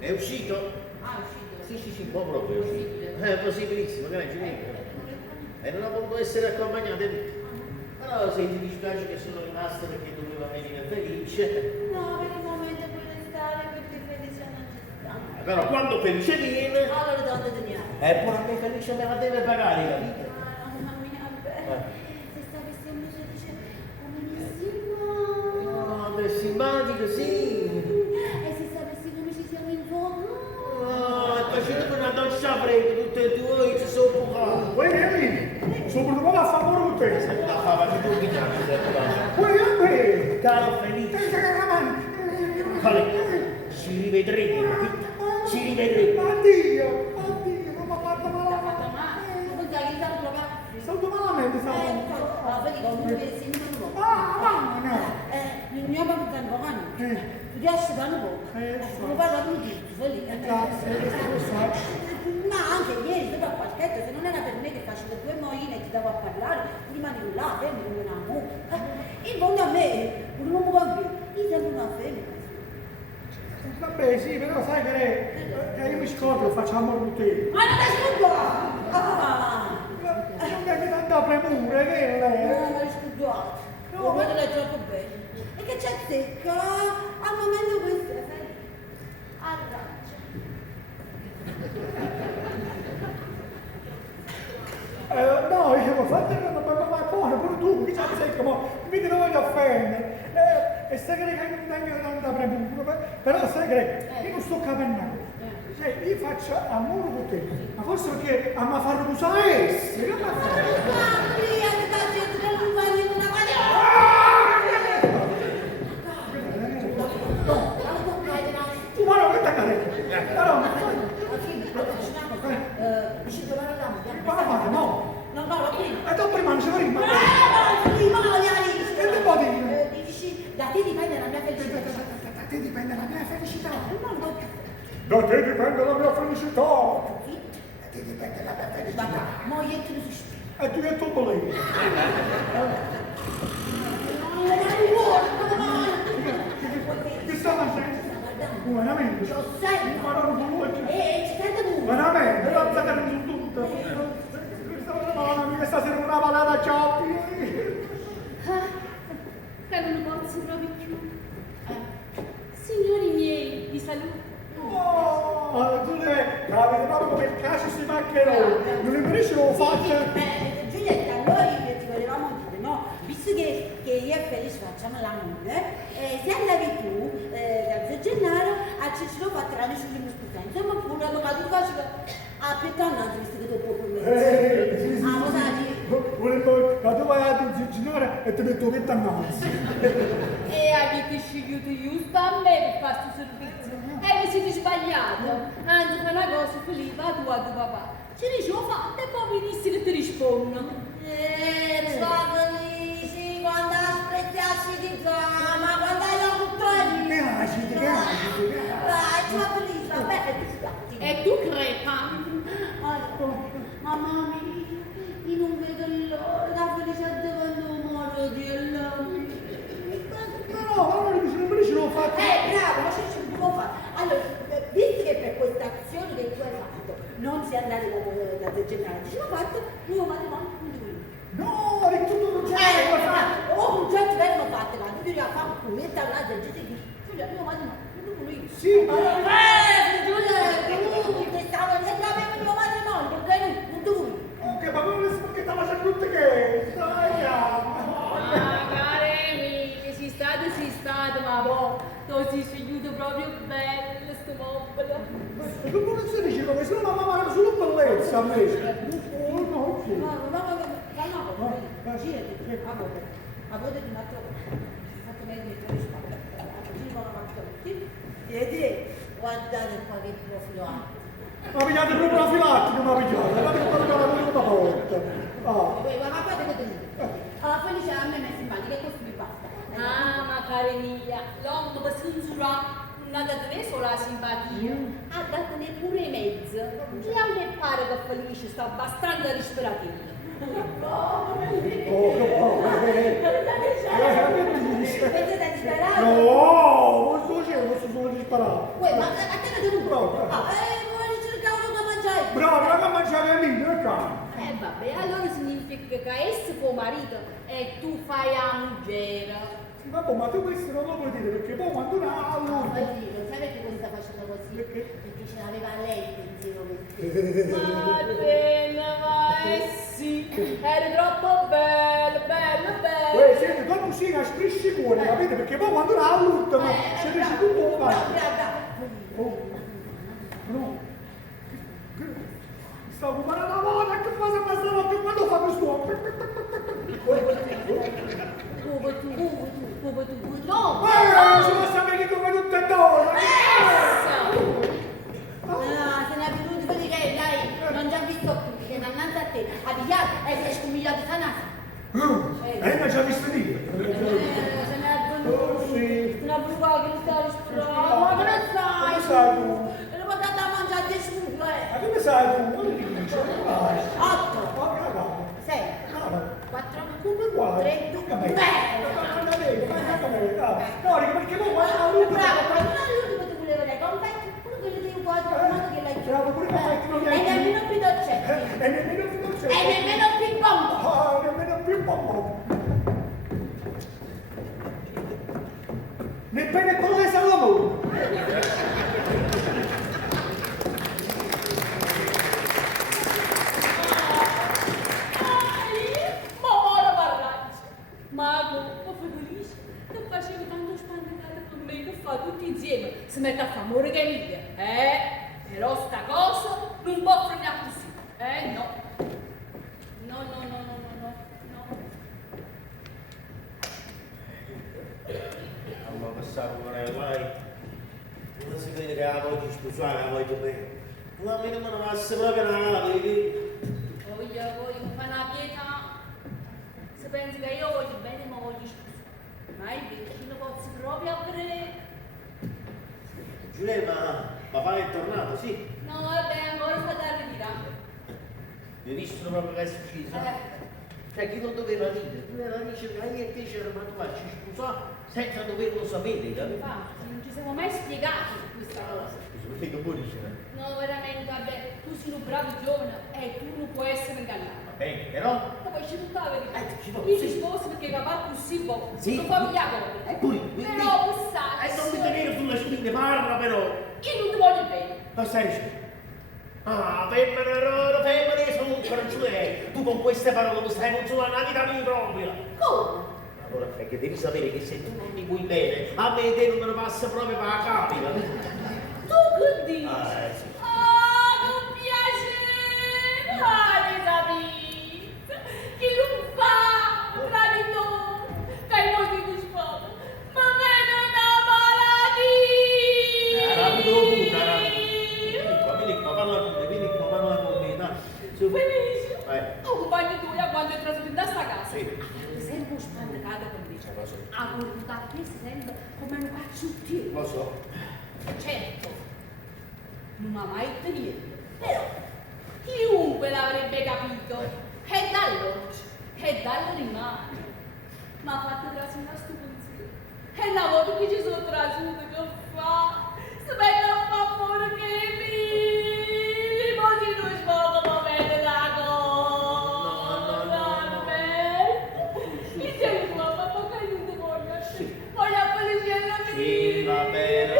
È uscito? Ah, è uscito. Sì, un po' proprio. È possibilissimo, che ci dico. E non ha voluto essere accompagnata. Però se ti dispiace che sono rimasto perché doveva venire Felice. No, per il momento vuole stare perché Felice non ci sta. Però quando Felice viene, Allora dove teniamo? poi anche Felice me la deve pagare, capito? Mamma mia, se sta vestendo si dice come Missimo. No, beh, simpatico, sì. E se sta vestendo come ci siamo in fondo. Oh, e facendo una doccia fredda, tutte e due, ci sono bucati. Uè, Emi, sono venuto a favore con te. La fava di tutti gli anni, Uè, caro Felice. Ci rivedremo, capito? Ci rivedremo. Addio, non mi ha fatto T'ha male. fatto male? Non sai che sta proprio. Stato malamente, stato. Vedi come si non Ah, no. non abbiamo tempo, tu ti asciugano poco. Non parla più di ma anche ieri dopo al parchetto, se non era per me che facevo due moine e ti davo a parlare, rimani là, fermi come una mucca. In fondo a me, un uomo bambino, io sembro una femmina. Vabbè, sì, però sai che io mi scordo, facciamo con te. Ma non è scudato! Non mi hai tanta premura, che è lei? Non è scudato. Lo vedo lei troppo bene. E che c'è secca? Al momento questo è felice. Arraggio. No, io ho fatto ma buono, pure tu, che sei come, mica non voglio offendere. E sai che non mi tengo tanta premura, però sai che io non sto capendo. Cioè, io faccio amore con te, ma forse perché a me farlo usare essere, che mi tu ma non che te ne però no. Non parlo prima. E dopo prima non ci prima. Che ti può dire? Dici, da te dipende la mia felicità. Da te dipende la mia felicità. No. Da te dipende la mia felicità. Da te dipende la mia felicità. Vabbè, mo io ti lo spiego. E tu che tu volevi? Che sta facendo? Veramente? Lo sai, Ma non lo vuoi? ci sente tu. Veramente? La zaccare su tutto. Questa sera una balada cioppi. Che non posso proprio più. Signori miei, vi saluto. Oh, tu le capite proprio come il caso si maccherò. Non impedisce lo fatto. Giulietta, noi ti volevamo dire, no? Visto che io e Felice facciamo l'amore, se andavi tu, da Zio Gennaro, a Cicero fatteranno sulle scusa. Insomma, pure magari tu faccio a Pettanazzo, visto che dopo con me. Sì. Ah, lo sai? Volevo, ma tu vai a Giginare e ti metto che t'annanzi. E avete scegliuto giusto a me per fare questo servizio. E vi siete sbagliati. Anzi, fa una cosa, Filippo, a tuo papà. Ci dice, ho fatto e poi mi dissi che ti rispondo. Felici, quando aspettasi di zona, quando hai l'occupato. Che agiti, che agiti. Dai, ciao Felice, vabbè, ti sbatti. E tu crepa. Mamma mia, io non vedo l'ora, la felicità quando muore di allora. No, non lo fatto. Bravo, ma c'è un po' fare. Allora, visto che per questa azione che tu hai fatto non si è andati da degenerare, ci hanno fatto un nuovo matrimonio con lui. No, è tutto un Un certo verbo fatto, ma tu devi fare un metà una gente di Giulia, nuovo matrimonio con lui. Sì. Giulia, tu che stavo nel proprio nuovo matrimonio, perché non tu. Ho sta mese. Oh no, sì. Girati, a volte di matto, fatto meglio di fuori spalla. Giro la mattina. Vedi, guardate qua che profilo ha. Ma pigliate proprio la filattica, ma pigliate, guardate che quello che la venuta porta. Ah. Ma guarda che Felice a me mi è simpatico e questo mi basta. Ah, ma cara mia, l'uomo per censurare non ha dato né solo la simpatia, ha dato neppure mezzo. E a me pare che Felice sta abbastanza disperativo. Vedete da disperare? No, non sto dicendo, non sto solo disparato. Uè, ma a te non devo Bravo. vuoi cercare uno da mangiare? Bravo, non mangiare a me, non è caro. Vabbè, allora significa che esso tuo marito e tu fai la muggera. Sì, vabbè, ma tu questo non lo puoi dire, perché poi quando No, non sai perché cosa sta facendo così? Perché ce l'aveva lei il pensiero che... Ma bene, ma sì, eri troppo bello, bello, bello. Uè, senti, dopo sì, una strisci cuore, capite? Perché poi quando non all'ultimo, ci dici tutto qua. Oh, no. Stavo guardando la moda, che cosa passava, che quando fa questo? No! Si può sapere che come tutto è d'oro! Se ne è venuti quelli che dai, non già visto più, che innanzi a te, a pigliare e sei scomigliato di sanata. Non ci ha visto dire. Se ne è venuto. Oh, sì. Se ne è venuto qualche sta risposta. Ma che ne sai? Come sai tu? E lo portate a mangiare 10 minuti, Ma come sai tu? Quello che dici? 8, Ma raga. 6, Brava. 4, Come guarda? 3, 2, Tocca a me. bello! No, perché poi guarda la luce. Bravo, quando non è l'unico che voleva lei, confetti, uno che gli devi quasi in modo che l'hai Bravo, pure confetti non li hai E più. nemmeno più dolcetti. E nemmeno più dolce. E nemmeno più bombo. Ah, nemmeno più poco. Neppure con le Salomone. Mago, ma felice, che facevi tanto spandecare con me che fa tutti insieme, si mette a fare amore che mia, però sta cosa non può frenare così, no. No, no, no, no, no, no, no. Ma passavo mai. Non si crede che la voglio sposare, la voglio bene. Ma a me non me ne passa proprio nada, vedi? Voglio fare una pietà. Se pensi che io voglio bene, ma voglio sposare. Ma il vicino posso proprio aprire. Giulia, ma papà è tornato, sì? No, vabbè, ancora sta da ritirare. Mi hai visto proprio che è successo? Cioè, chi non doveva dire? Doveva dire che io e te ci eravamo farci sposare senza doverlo sapere, capito? Infatti, non ci siamo mai spiegati su questa cosa. Che buoni c'era. No, veramente, vabbè, tu sei un bravo giovane e tu non puoi essere ingannato. Va bene, però? Ma poi c'è tutta la verità. Ci può, Io sì. ti sposo perché papà è così buono, Sì. non fa via con me. Eppure, Però, sai, non mi tenere sulle spine, parla però. io non ti voglio bene. Cosa stai dicendo? Ah, femmina, sono un carciulè. Tu con queste parole mi stai consolando la vita mia proprio. Come? Allora, perché devi sapere che se tu non mi vuoi bene, a me te non me ne passa proprio per la capita. Tu che dici? Sì. Con piacere! Elisabetta! Chi non fa un traditore, che hai molti di sfogo, ma vedo una malattia! Vieni qua, parla con me, dai. Su. Felice! Vai. Un compagno tuo quando è trasferito da sta casa. Sì. Sempre un spandecata con me. Lo so. Ha voluto a te sempre come un cacciuttiero. Lo so. Certo, non mi ha mai detto niente, però chiunque l'avrebbe capito. E dallo rimane. Mi ha fatto trascinare a sto pensiero. E una volta che ci sono trasuto, che fa? Si mette a favore che mi così non sfogo ma vede la cosa. No. Insieme con mamma, perché non ti voglio? Voglio a Feliciana mia. Sì, va bene,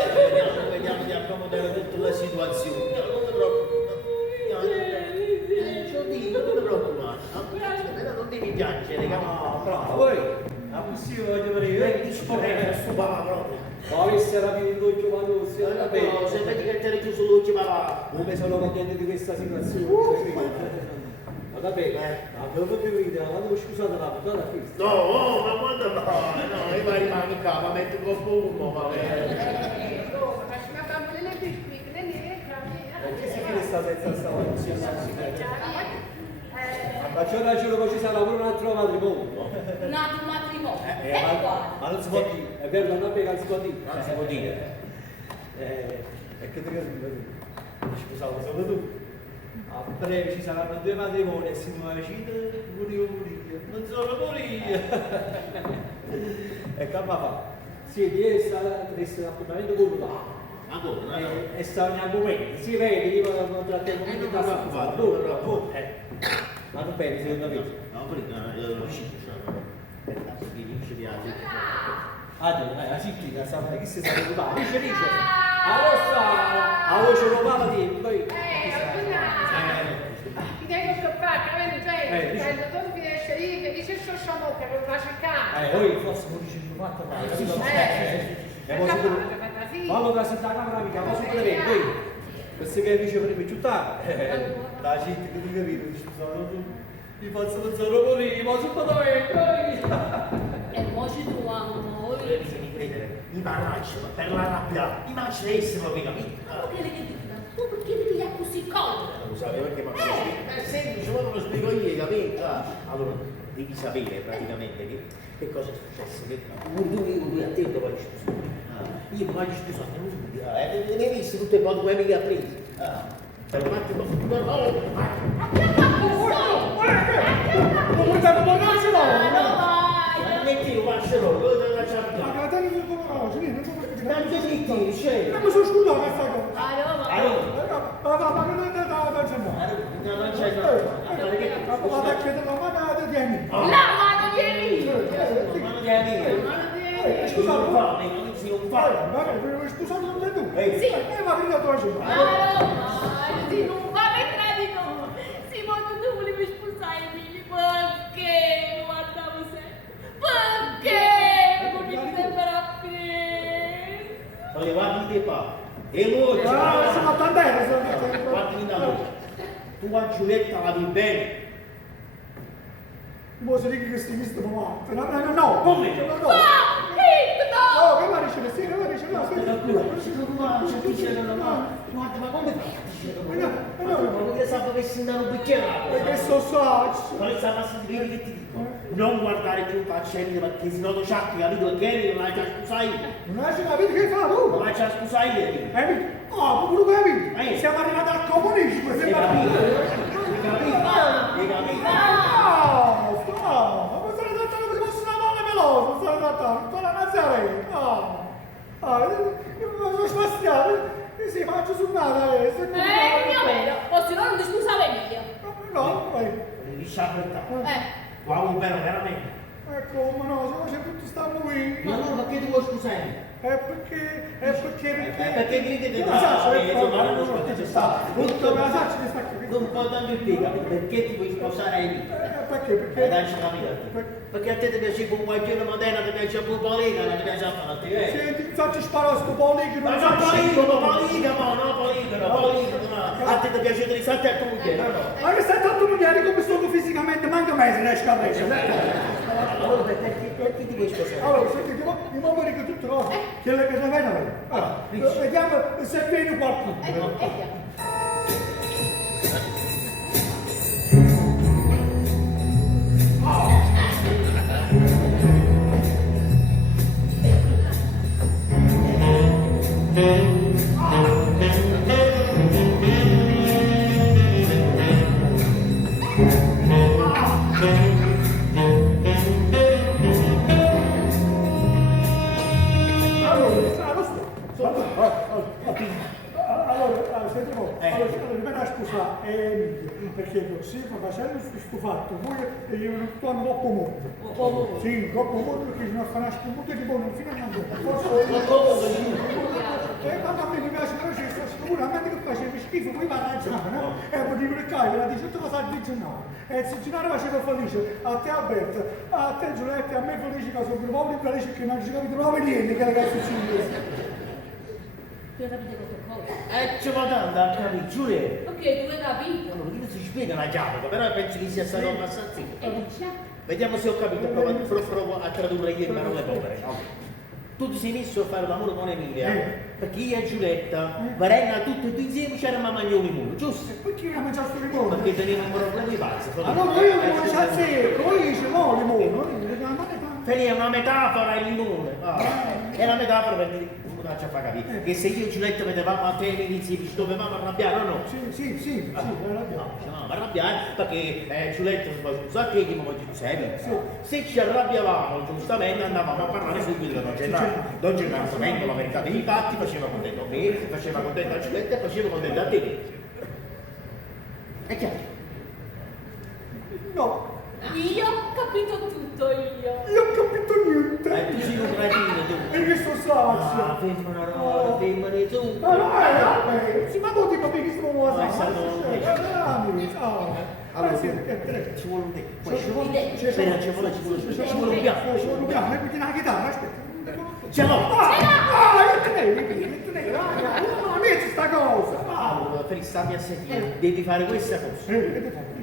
vediamo di accomodare tutta la situazione. Non ti preoccupare. Non ti preoccupare. Non devi piangere, capito? Ah, bravo, voi. La possibile voglio vedere. Dici che è sto papà proprio. Ma avesse rapito il tuo giovanoso. soluzione, va bene. Se vedi che te ne chiuso l'ultima va. Come sono contento di questa situazione. Ma va bene, ma proprio che vedi, quando scusate la puntata qui. No, ma quando no, no, io vai rimani qua, ma metti troppo uno, va bene. Perché si resta senza stare? Ma c'è ragione, poi ci sarà pure un altro matrimonio. Un altro matrimonio. Ma non si può dire, è vero, non è non si può dire. Non si può dire. E che ti capisco? Scusavo, solo tu. A breve ci saranno 2 matrimoni e siamo vicini, Murillo. Non sono Murillo. E che fa? Sì, ieri è stato l'appuntamento con lui. Ancora, no? E sta ogni momento, si vede, io non trattiamo non da va fatto, ma non bene, secondo me. No, prima, lo sciccio. Finisce di altri. La ciclina, chi si sa preoccupare? Dice. A voce lo parla di poi. Ti devo scappare, che avete gente, quando tu finisce lì, che dice sto sciamocca, che va a cercare. Poi forse non dice più fatta Vallo da la camera mica, ma su quelle poi questo che dice prima più tardi. La gente che ti capito, dice mi faccio lo zero morire, ma su dove? E poi ci troviamo noi. Devi credere, i maracci, per la rabbia, i maracci devi essere proprio capito. Ma che le dico? Tu perché devi dire così comodo? Non lo sapevo perché è semplice, ma non lo spiego io, capito? Allora, devi sapere praticamente che cosa è successo. Che lui a te dove hai sposato? Io mai ci sposato, non hai visto tutte le cose come mi ha preso? Per un attimo, Non potete tornarcelo! metti un marcello, dove la città? Ma la taglia del coraggio, non so perché. Tanto zitti, scegli. Ma mi sono scusato questa cosa. Ma non è da Gennaro. Non c'è no. Ma da che la mano di Emi. La mano di Emilio! Mano di amico. Scusate, Non si non fa. ma che scusate non sei tu? Sì. Ma prima tu hai Sì, non va mettere di no! Simone, tu volevi spostare Emilio, perché? Guardavo sempre! Perché? Non mi sembra più! Olha, guardi te qua. E lui, sono a tant'è. guardi da noi. Tu a Giulietta la vi bene. Mo si dice che sti visto ma no. Come? No. No! No! Oh, che va dice? Sì, che va dice? No, sì. Guarda, ma come fai? No. Perché sa che si dà un bicchiere Perché so saccio. Poi sta passando vedi che ti dico. Non guardare più il cancello perché sennò tu ciatti, capito? Perché non hai già scusato io. Non hai capito che fa tu? Non hai già scusato io. Oh, pure capito? Siamo arrivati al comunismo, Hai sembra capito? Hai capito? Ma sono trattato come se fosse una donna melosa, sono trattato, con la Nazarena. Mi sono spastiato. Sì, faccio sul naso adesso. Mio vero! O se no non ti scusava Emilio! No, vai. Devi sciapettare. Wow, bello, veramente. Ecco, ma no, se no c'è tutto stanno qui. Ma no, perché tu vuoi scusare? Perché Perché credi che la saccia Tutto me la saccia che sta qui. non può tanto il piega, perché ti vuoi sposare ai miei? Perché? Dai, ci perché a te ti piace un guaglione moderno, ti piace un po' poligono, ti piace a fare. Senti, faccio sparare sto poligono. Ma c'è poligono, a te ti piace di risalto a tu, no? Ma che stai tanto mugliere come sono fisicamente, manca me se riesco a Allora perché ti vuoi sposare? Allora, senti, mi muovo che tutto no, che le che ne vedono. Allora, vediamo se viene qualcuno. Perché così facendo questo fatto, poi io non sto troppo molto. Sì, troppo molto perché se non fanno molto di buono, fino a quando quando a me mi piace però c'è stato sicuro, a me che faceva schifo, poi va a giocare, no? E poi dico che cai, la 18 cosa al 19. E il Gennaro faceva felice, a te Alberto, a te Giulietta, a me felice che sono proprio felice che non ci capito proprio niente che ragazzi ci Tu hai capito qualcosa? Ci vado andare a capire, Giulietta. Ok, tu hai capito? Allora, io si spiega la chiave, però penso che sia stato abbastanza. E dici? Vediamo se ho capito, provo a tradurre io in parole povere. Tu ti sei messo a fare l'amore con Emilia, perché io e Giulietta, Varenna, tutti e due insieme c'eravamo a mangiare un limone, giusto? Perché io mangiato sto limone? Perché tenevamo un problema di pazzo. Allora io non mangiato secco, poi dice no limone, non È una metafora il limone. È una metafora per dire, come ci fa capire, che se io e Giulietta vedevamo a te insieme ci dovevamo arrabbiare o no? Sì, No, ci dovevamo arrabbiare perché Giulietta sa che ma oggi tu sei. Se ci arrabbiavamo giustamente andavamo a parlare subito con Don Gennaro. Don Gennaro sapendo la verità dei fatti faceva contento me, faceva contento a Giulietta e faceva contento a te. È chiaro? No, Io ho capito tutto io. io ho capito niente. Tu sei un cretino tu. E che sto sazio? Femmina rosa, femmina tu. Ma no, vabbè, sì, ma voi ti capisci che stiamo Ma facendo? Allora, ci vuole un tempo. Ci vuole un piano. Ci vuole un piano, metti una chitarra, aspetta. Ce l'ho. Metti sta cosa. Allora, per starmi a sentire, devi fare questa cosa.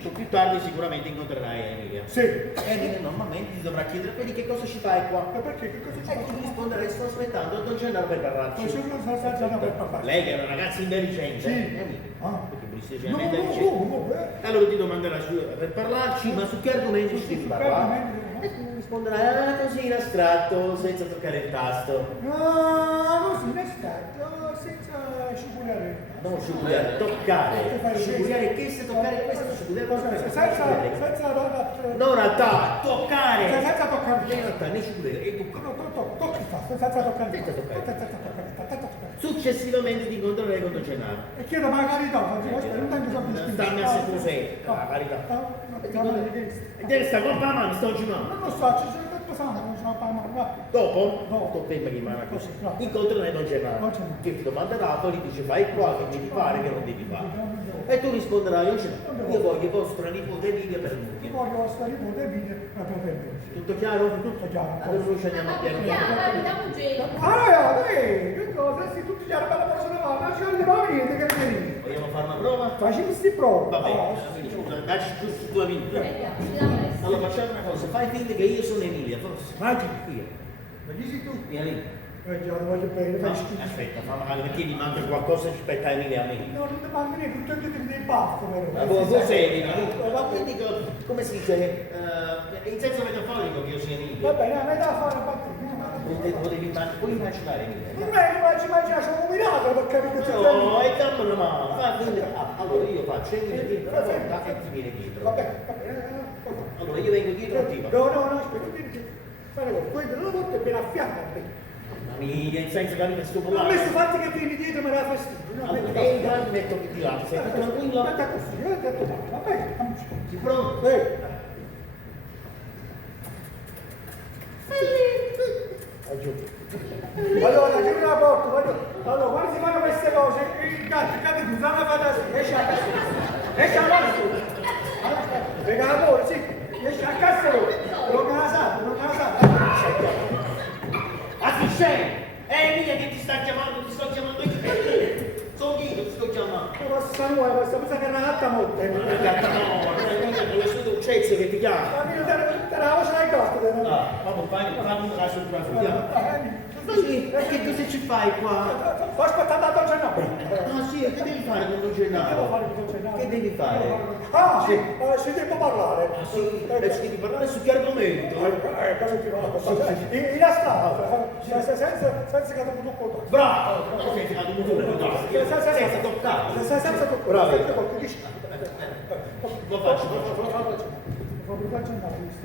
Più tardi sicuramente incontrerai Emilia. Sì. Emilia normalmente ti dovrà chiedere, vedi che cosa ci fai qua? Ma perché? Che cosa ci E tu risponderai, sto aspettando Don Gennaro per parlarci. Ma io non so se già per parlare. Lei che è una ragazza intelligente, Sì. Emilia. Ah. Perché No, politicamente intelligente. Allora ti domanderà per parlarci, ma su che argomenti ci devi parlare? E tu risponderai così in astratto, senza toccare il tasto. No, così, in estate, senza scivolare. Non scivolare, toccare. Scivolare questo, toccare questo, scivolare questo. Senza Non realtà, toccare. senza toccare. In realtà né scivolare, e tu. Tocchi il tasto, senza toccare. Senza Successivamente ti incontrerai con Don Gennaro. E chiedo ma la carità, non tanto so Stammi a se tu sei, la carità. E te sta con la mano, sto girando. Non lo so, ci sono tanto sangue, non so la mano, va. Dopo, No. tu prima di mano così, No. incontrerai Don Gennaro, Don Gennaro. che ti domanderà, poi gli dice fai qua, che devi fare, che non devi fare. E tu risponderai, io voglio vostra nipote Emilia per Io moglie. voglio vostra nipote video per me. Tutto chiaro? Tutto chiaro. Allora noi scendiamo a piano piano. Dammi un gelo. Allora, che cosa? Se tutti gli hanno bella persona ma ci andiamo niente che vieni. Vogliamo fare una prova? Facciamo questi prove. Va bene, scusa, dacci giusto 2 minuti. Allora facciamo una cosa, fai finta che io sono Emilia, forse. Ma chi? Io. Ma chi sei tu? Vieni lì. Già lo voglio bene, No, facci tu. aspetta, fa magari perché mi manca qualcosa rispetto a Emilia a me. No, non ti manca niente, tutti dei baffo, Ma vero? tu sei Emilia, quindi come si dice, in senso metaforico che io sia Emilia. Va bene, a me da fare a partire. Puoi immaginare Emilia. Non è che ci sono un miracolo per capire che c'è. No, e dammi una mano, fa finta. Allora io faccio Emilia dietro la porta e ti viene dietro. Va bene. Allora io vengo dietro a te. No, aspetta, fai una cosa, quello della porta è ben a fianco a me. Amica, in senso che mi sto Non ho parlando. messo fatti che vieni dietro mi dà fastidio. No, Allora, entra e metto che ti alzi, sei tranquillo? Guarda così, io ho detto va bene, amici. Sei pronto? Allora, chiudi la porta, allora, quando si fanno queste cose, il gatto tu, fanno fantasia, esci a casa. Esci a casa. Venga la porta, sì, esci a casa, non la sa. Ah, chi sei? Emilia che ti sta chiamando, ti sto chiamando io. Sono io che ti sto chiamando. Questa nuova, questa cosa che è una gatta morta. Gatta no, non è Emilia con le sue dolcezze che ti chiama. Ma io te la voce dai gatto, Ah, vabbè, fammi un caso di andiamo. Sì, che cosa ci fai qua? Sto aspettando a Don Gennaro. Ah sì, che devi fare con Don Gennaro? Che devi fare? Ah, sì, ci devo parlare. Ah sì, e ci devi parlare su che argomento? In strada, senza che dopo tutto. Bravo! Sei tirato un motore, senza toccare. Senza tutto. Bravo. Lo faccio.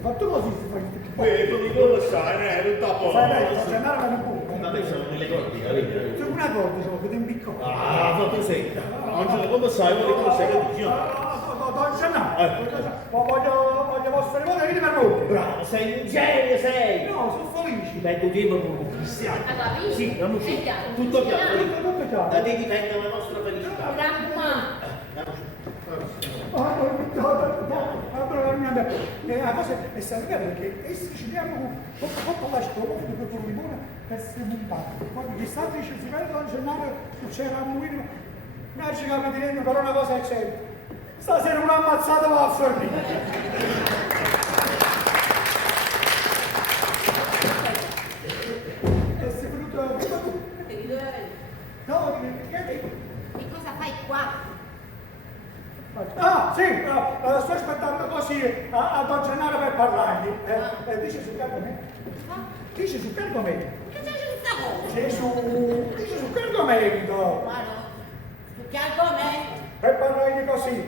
Fatto così si fa Non lo sai, non t'appo. Don Gennaro non può. Vabbè, sono nelle corde, capito? C'è una cosa solo che ti imbicco. Ah, ma tu sei. Angelo, come sai, come sei che dici? Don Gennaro. Voglio vostre nipote venire per noi. Bravo, sei un genio, sei! No, sono felici. Beh, tempo con cristiano. capito? Sì, la luce. È chiaro. Tutto chiaro. Tutto chiaro. Da te dipende la nostra felicità. Raccomando. Allora, la cosa è salutare perché essi ci diamo con la scuola, con il limone, per essere montato. Poi gli stati dice, si vede non c'è nada, c'era un mulino, mi ha cercato di dire per una cosa è certa. Stasera un'ammazzata va a fornire. E sei venuto prima tu? E di dove vengo? No, che E cosa fai qua? Ah, sì, sto aspettando così a Don Gennaro per parlargli. Dice sul cargomento. Dice sul cargomento. Che c'è questa cosa? Dice sul cargomento. Guarda, su che argomento? Per parlargli così,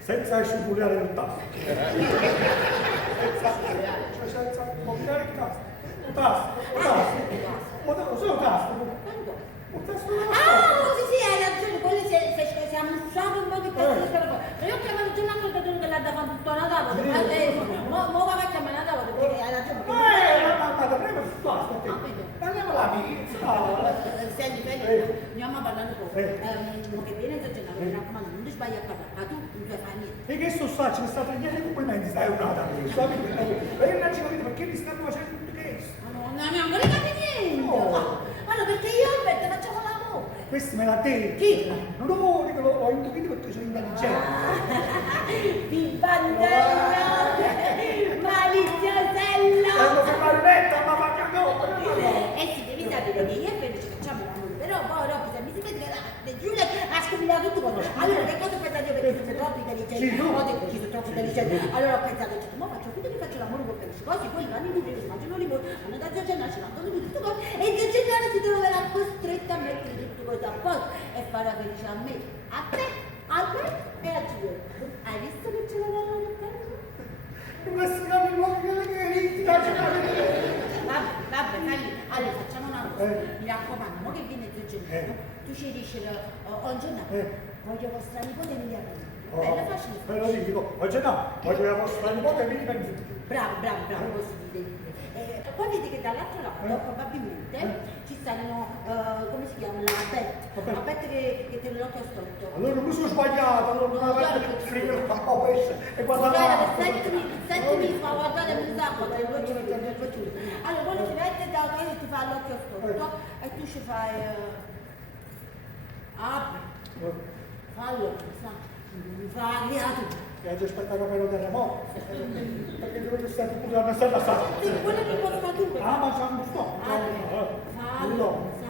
senza sciupurare il tasto. Senza combinare il tasto. Un tasto. Solo un tasto. Un tasto. Ah, sì, hai ragione, quello si è ammusciato un po' di cose. Ma io ho chiamato Giannato e ho detto che l'ha dato tutta una tavola. Mo va a chiamare la tavola perché hai ragione. Ma prima il tasto. Andiamo là, Senti, andiamo a parlare un po'. Mo che viene da Gennaro, mi raccomando, non ti sbagli a parlare, ma tu non puoi fare niente. E che sto facendo? Sta tagliando i complimenti, stai un'altra. E innanzitutto perché mi stanno facendo tutti questo? Non abbiamo capito niente. Allora, perché io e Alberto facciamo l'amore? Questo me l'ha detto. Chi? Non lo dico, l'ho intuito perché sono intelligente. Di bandello! Maliziosello! Devo fermare netta, ma va a Sì, devi sapere che io e Alberto ci facciamo l'amore, però poi dopo se mi si vede che Giulia ha scombinato tutto quanto. Allora, che cosa ho pensato io? Perché sono troppo intelligente. Sì, tu. Ho detto che sono troppo intelligente. Allora ho pensato, ma faccio finta che faccio l'amore con questi cose, poi vanno in giro, si mangiano limone, vanno da Zio Gennaro, ci mangiano tutto cose, e Zio Gennaro si troverà costretto a mettere tutto cose a posto e farà felice a me, a te, a me e a Gio. Hai visto che ce l'avevamo detto? Questo non mi vuole che Vabbè, fagli. Allora facciamo una cosa, mi raccomando, mo che viene Zio Gennaro, tu ci dici, oh Gennaro, voglio vostra nipote Emilia Pini. Bello facile. Me lo dico, oggi no, voglio la vostra nipote mi pensi. Bravo, così dite. Poi vedi che dall'altro lato probabilmente ci stanno, come si chiama, la Bette che te l'occhio storto. Allora non mi sono sbagliato, allora non avevo freddo il capo e guarda Guarda, sentimi, ma guardate un sacco, allora quello ci mette da quello ti fa l'occhio storto e tu ci fai... fallo, sa, mi fa agriato. Che oggi aspettavo per un terremoto, perché dove stai pure una stella sa. Sì, quello che porta tu. Ah, ma c'è un sto. Fallo, sa,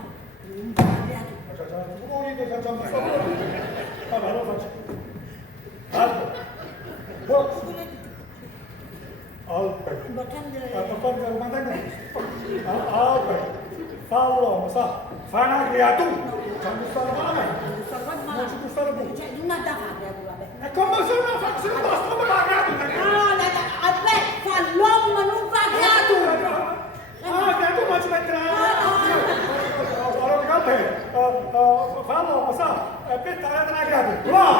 mi fa agriato. Vabbè, lo faccio. Alto. Albert. Albert. Fallo, sa. Fa una creatura. C'è un stare male. Non ci può stare più. Cioè, non ha da fare creatura, vabbè. E come se non fa? Se non basta, come la creatura? Aspetta, fa l'uomo ma non fa creatura. Ah, creatura ci metterà. Allora, fallo, ma sa. Aspetta, è una creatura. Wow!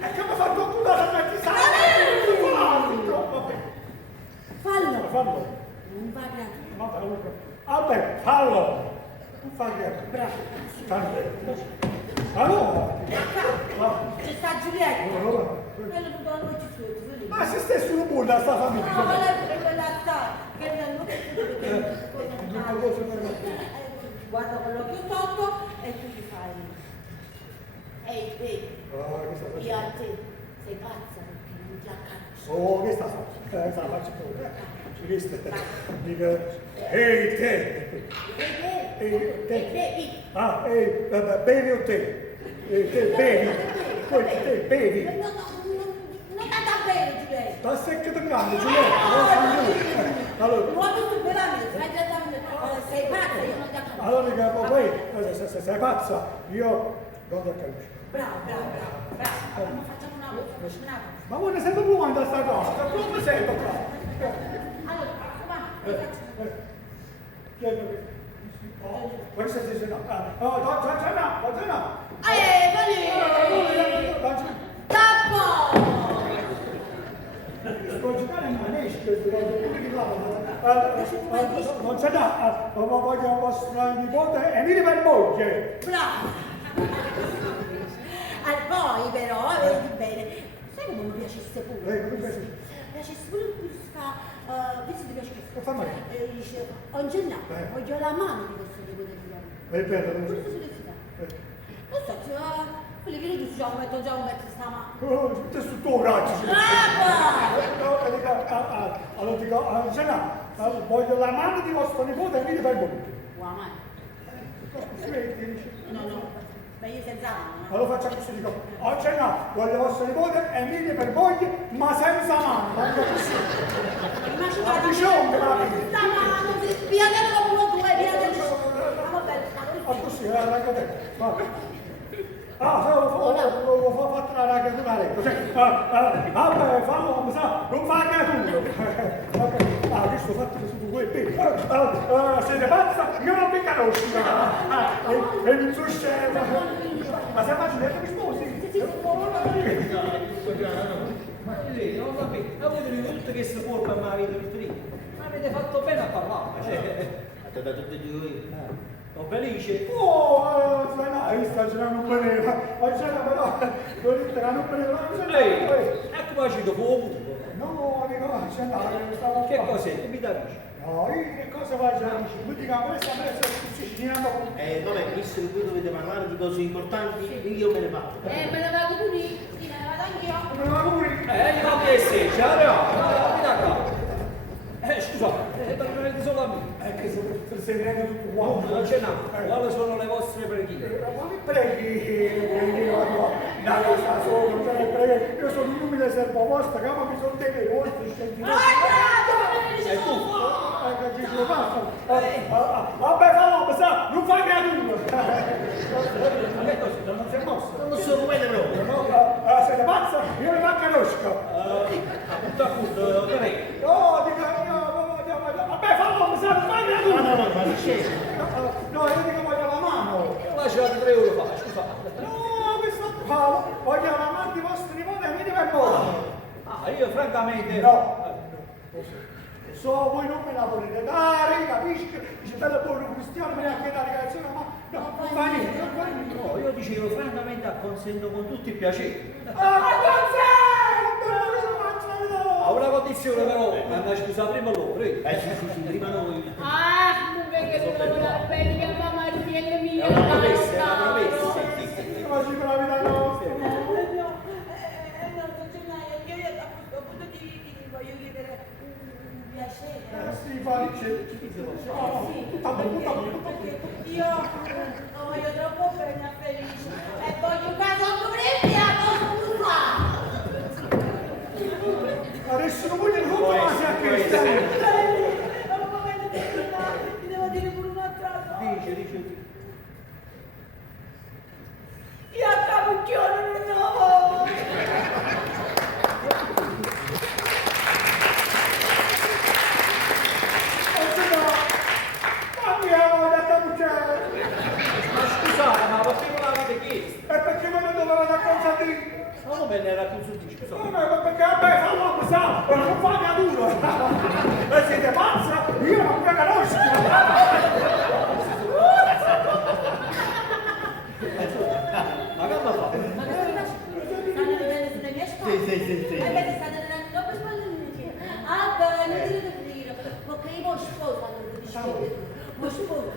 E come fa tu da sapere chi sa? Fallo. Fallo. Non fa creatura. Albert, fallo! Non fa che... Bravo. Allora! Ci sta Giulietta. Allora! Quello che non lo ci sotto. Ma se stesso un bulla sta No, famiglia! quella sta. Che non guarda quello che sotto e tu ti fai. Ehi, io a te sei pazza perché non ti accarezzo. Oh, che sta faccio pure. Ci viste? Dico, ehi te! Bevi. Ah, bevi o te? Te bevi? Poi te bevi? Non andate a bere, Giulietta. Sta secco di grande, Giulietta, non fa nulla. Allora, Nuovo tu veramente, sei pazza, io non ti accarezzo. allora dico, poi, se sei pazza, io non ti accarisco. Bravo. Ma facciamo una cosa. Ma voi ne siete buoni da sta cosa? Come sento qua? Allora, raccomando, Questo dice no. No. Tappo! Non c'è da, voglio vostra nipote Emilia per moglie. Bravo! Al piacesse pure. Come piace? Piacesse pure questo visto ti piace questo. Fammi. Dice, Angela, voglio la mano di questo tipo di figlio. È bello, Pure se si fa. Non so, quelli che tu già metto già un pezzo sta mano. Tutto su tuo braccio. Allora dico, Angela, voglio la mano di vostro nipote e vieni per voi. Uomo. Smetti, dice. No, ma io senza mano. Allora faccio così, dico, Angela, voglio vostro nipote e vieni per voi, ma senza mano. Faccio così. Ma ci Ma diciamo, ma senza mano, via che non lo vuoi, via che non Ah, così, raga te. Ho fatto la ragatura a letto. Vabbè, fallo, mi sa, non fa ragatura. Questo ho fatto su quel pezzo. Siete pazza? Io non mi conosco. E non so scemo. Ma se faccio detto mi sposi? Ma lei, non va bene, avete rivolto che si colpa ma avete riferito. Avete fatto bene a parlare. Ha dato tutti e due. Sono felice. Sta girando bene, ma c'era però, non tirano bene, Ehi, ecco qua ci dopo ovunque. no, dico, c'è stavo Che cos'è? Che mi dà dici? No, io che cosa faccio? Mi dico, questa presa siciliano. Vabbè, visto che voi dovete parlare di cose importanti, io me ne vado. Me ne vado pure io. Sì, me ne vado anch'io. Me ne vado pure. Io non mi sei, ciao, mi da qua. Scusa, parlerete solo a me. Che se viene tutto uomo. Non c'è nato. Quali sono le vostre preghine? Quali preghi? No, sta solo, non c'è preghi. Io sono un umile servo vostro, che mi sono dei vostri scendi. E tu? Vabbè, fallo, mi sa, non fa creatura. Non si è mosso. Non sono quello proprio. No, siete pazza? Io non la conosco. Appunto, appunto, dov'è? No, dico, vabbè, fallo, mi sa, non fa creatura. No, ma che c'è? No, io dico voglio la mano. Lasciate 3 euro fa, scusa. No, questo qua, voglio la mano di vostri nipoti e mi per voi. Io francamente... No. So, voi non me la volete dare, capisci? Dice, bello buono cristiano, me ne ha chiesto la canzone, ma no, non fa niente, non fa niente. No, io dicevo francamente acconsento con tutto il piacere. A una condizione però, andai scusa prima loro, prego. Sì, prima noi. Non venga a lavorare bene che mamma Ariella mia. È una promessa, è una promessa. Ma ci provi la nostra. Voglio chiedere un piacere. Sì, felice. Io lo voglio troppo bene a Felice e voglio un caso pure via con Adesso non voglio tutto, ma si è questa. ti devo dire pure un'altra cosa. Dice. Io a Capucchione non ho. Ma scusate, ma perché non l'avete chiesto? E perché voi non dovevate acconsentire? Ma non me ne era consultito, No, scusate. no, perché vabbè, fallo sa, non fa creatura. E siete pazza? Io non mi conosco. Ma che mi fa? Stanno vedendo sulle mie spalle. Sì. E perché stanno vedendo dopo spalle ah, bene, dire. Perché io voglio sposo quando lo dicevo. Voglio sposo.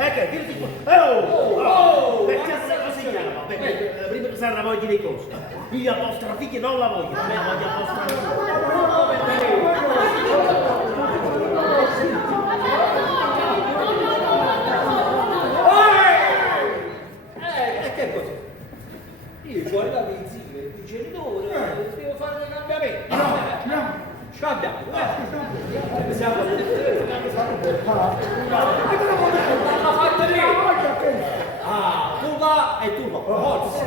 Ecco, che tipo... Perché si chiama? Prima di usare la voglia dei costi. Io a vostra figlia non la voglio, a me voglio a vostra E che cos'è? Io ho arrivato in zio, il genitore, devo fare dei cambiamenti. Scambiamo, siamo l'hanno fatto lì. Ah, tu va e tu va. Forza.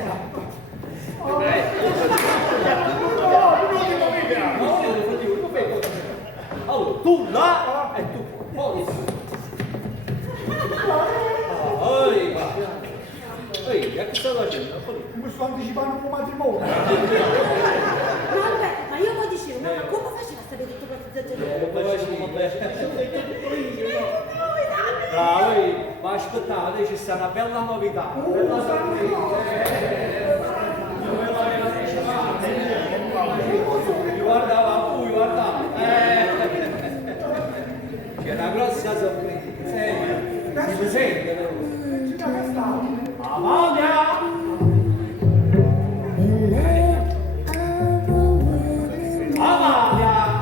Allora, tu là e tu forza. Ehi, che stai facendo? Mi sto anticipando un matrimonio. Ma io poi dicevo, ma come faceva a sapere tutto questo? Bravo, ma Ma aspettate, ci sta una bella novità. Bella guardava lui, guardava. C'è una grossa sorpresa. Si presente però. Amalia! Amalia! Amalia!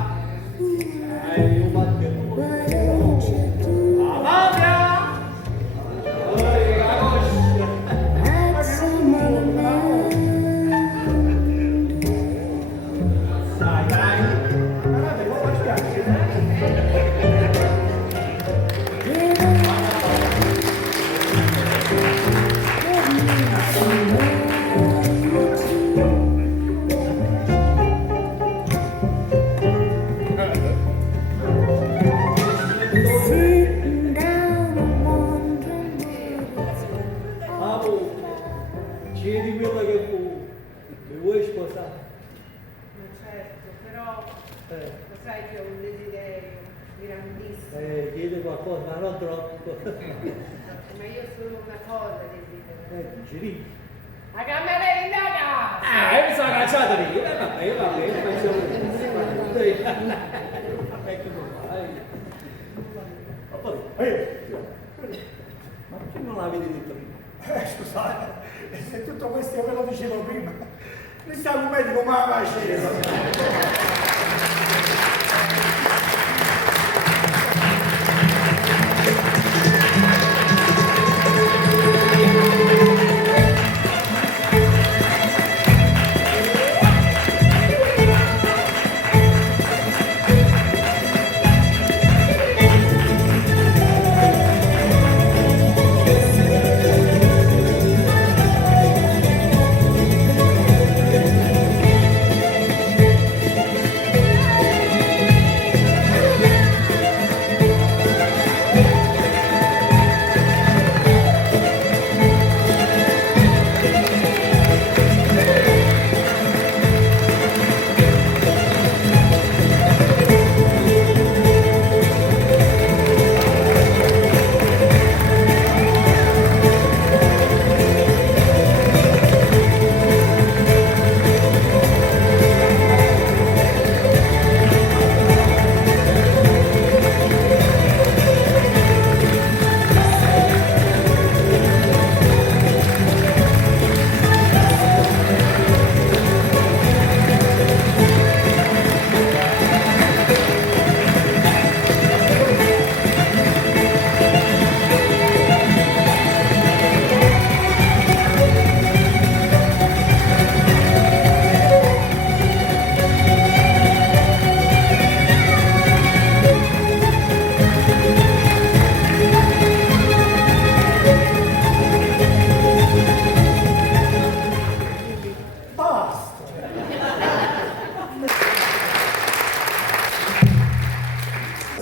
Chiedi quello che fu, mi vuoi sposare? Ma certo, però lo sai che ho un desiderio grandissimo. Chiedi qualcosa, ma non troppo. Ma io solo una cosa desidero. Dici? La cameretta a casa! Mi sono cacciato lì, vabbè, io faccio ecco qua, Ma poi, ma perché non l'avete detto prima? Scusate, se tutto questo io ve lo dicevo prima, mi stavo un medico ma la faceva.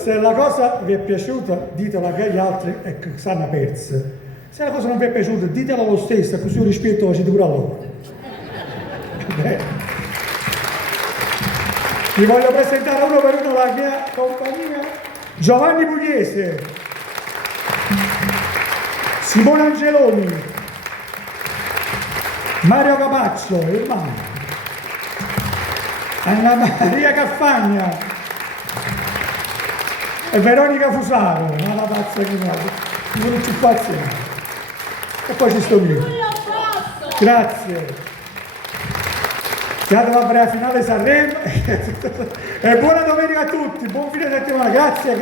Se la cosa vi è piaciuta, ditelo anche agli altri e che stanno perse. Se la cosa non vi è piaciuta, ditelo lo stesso, così io rispetto facete pure a loro. Bene. Vi voglio presentare uno per uno la mia compagnia. Giovanni Pugliese, Simone Angeloni, Mario Capaccio, Irmano, Anna Maria Caffagna e Veronica Fusaro, ma la pazza che non ci pazienza. E poi ci sto io. Grazie. Siate la breve finale Sanremo e buona domenica a tutti, buon fine settimana, grazie.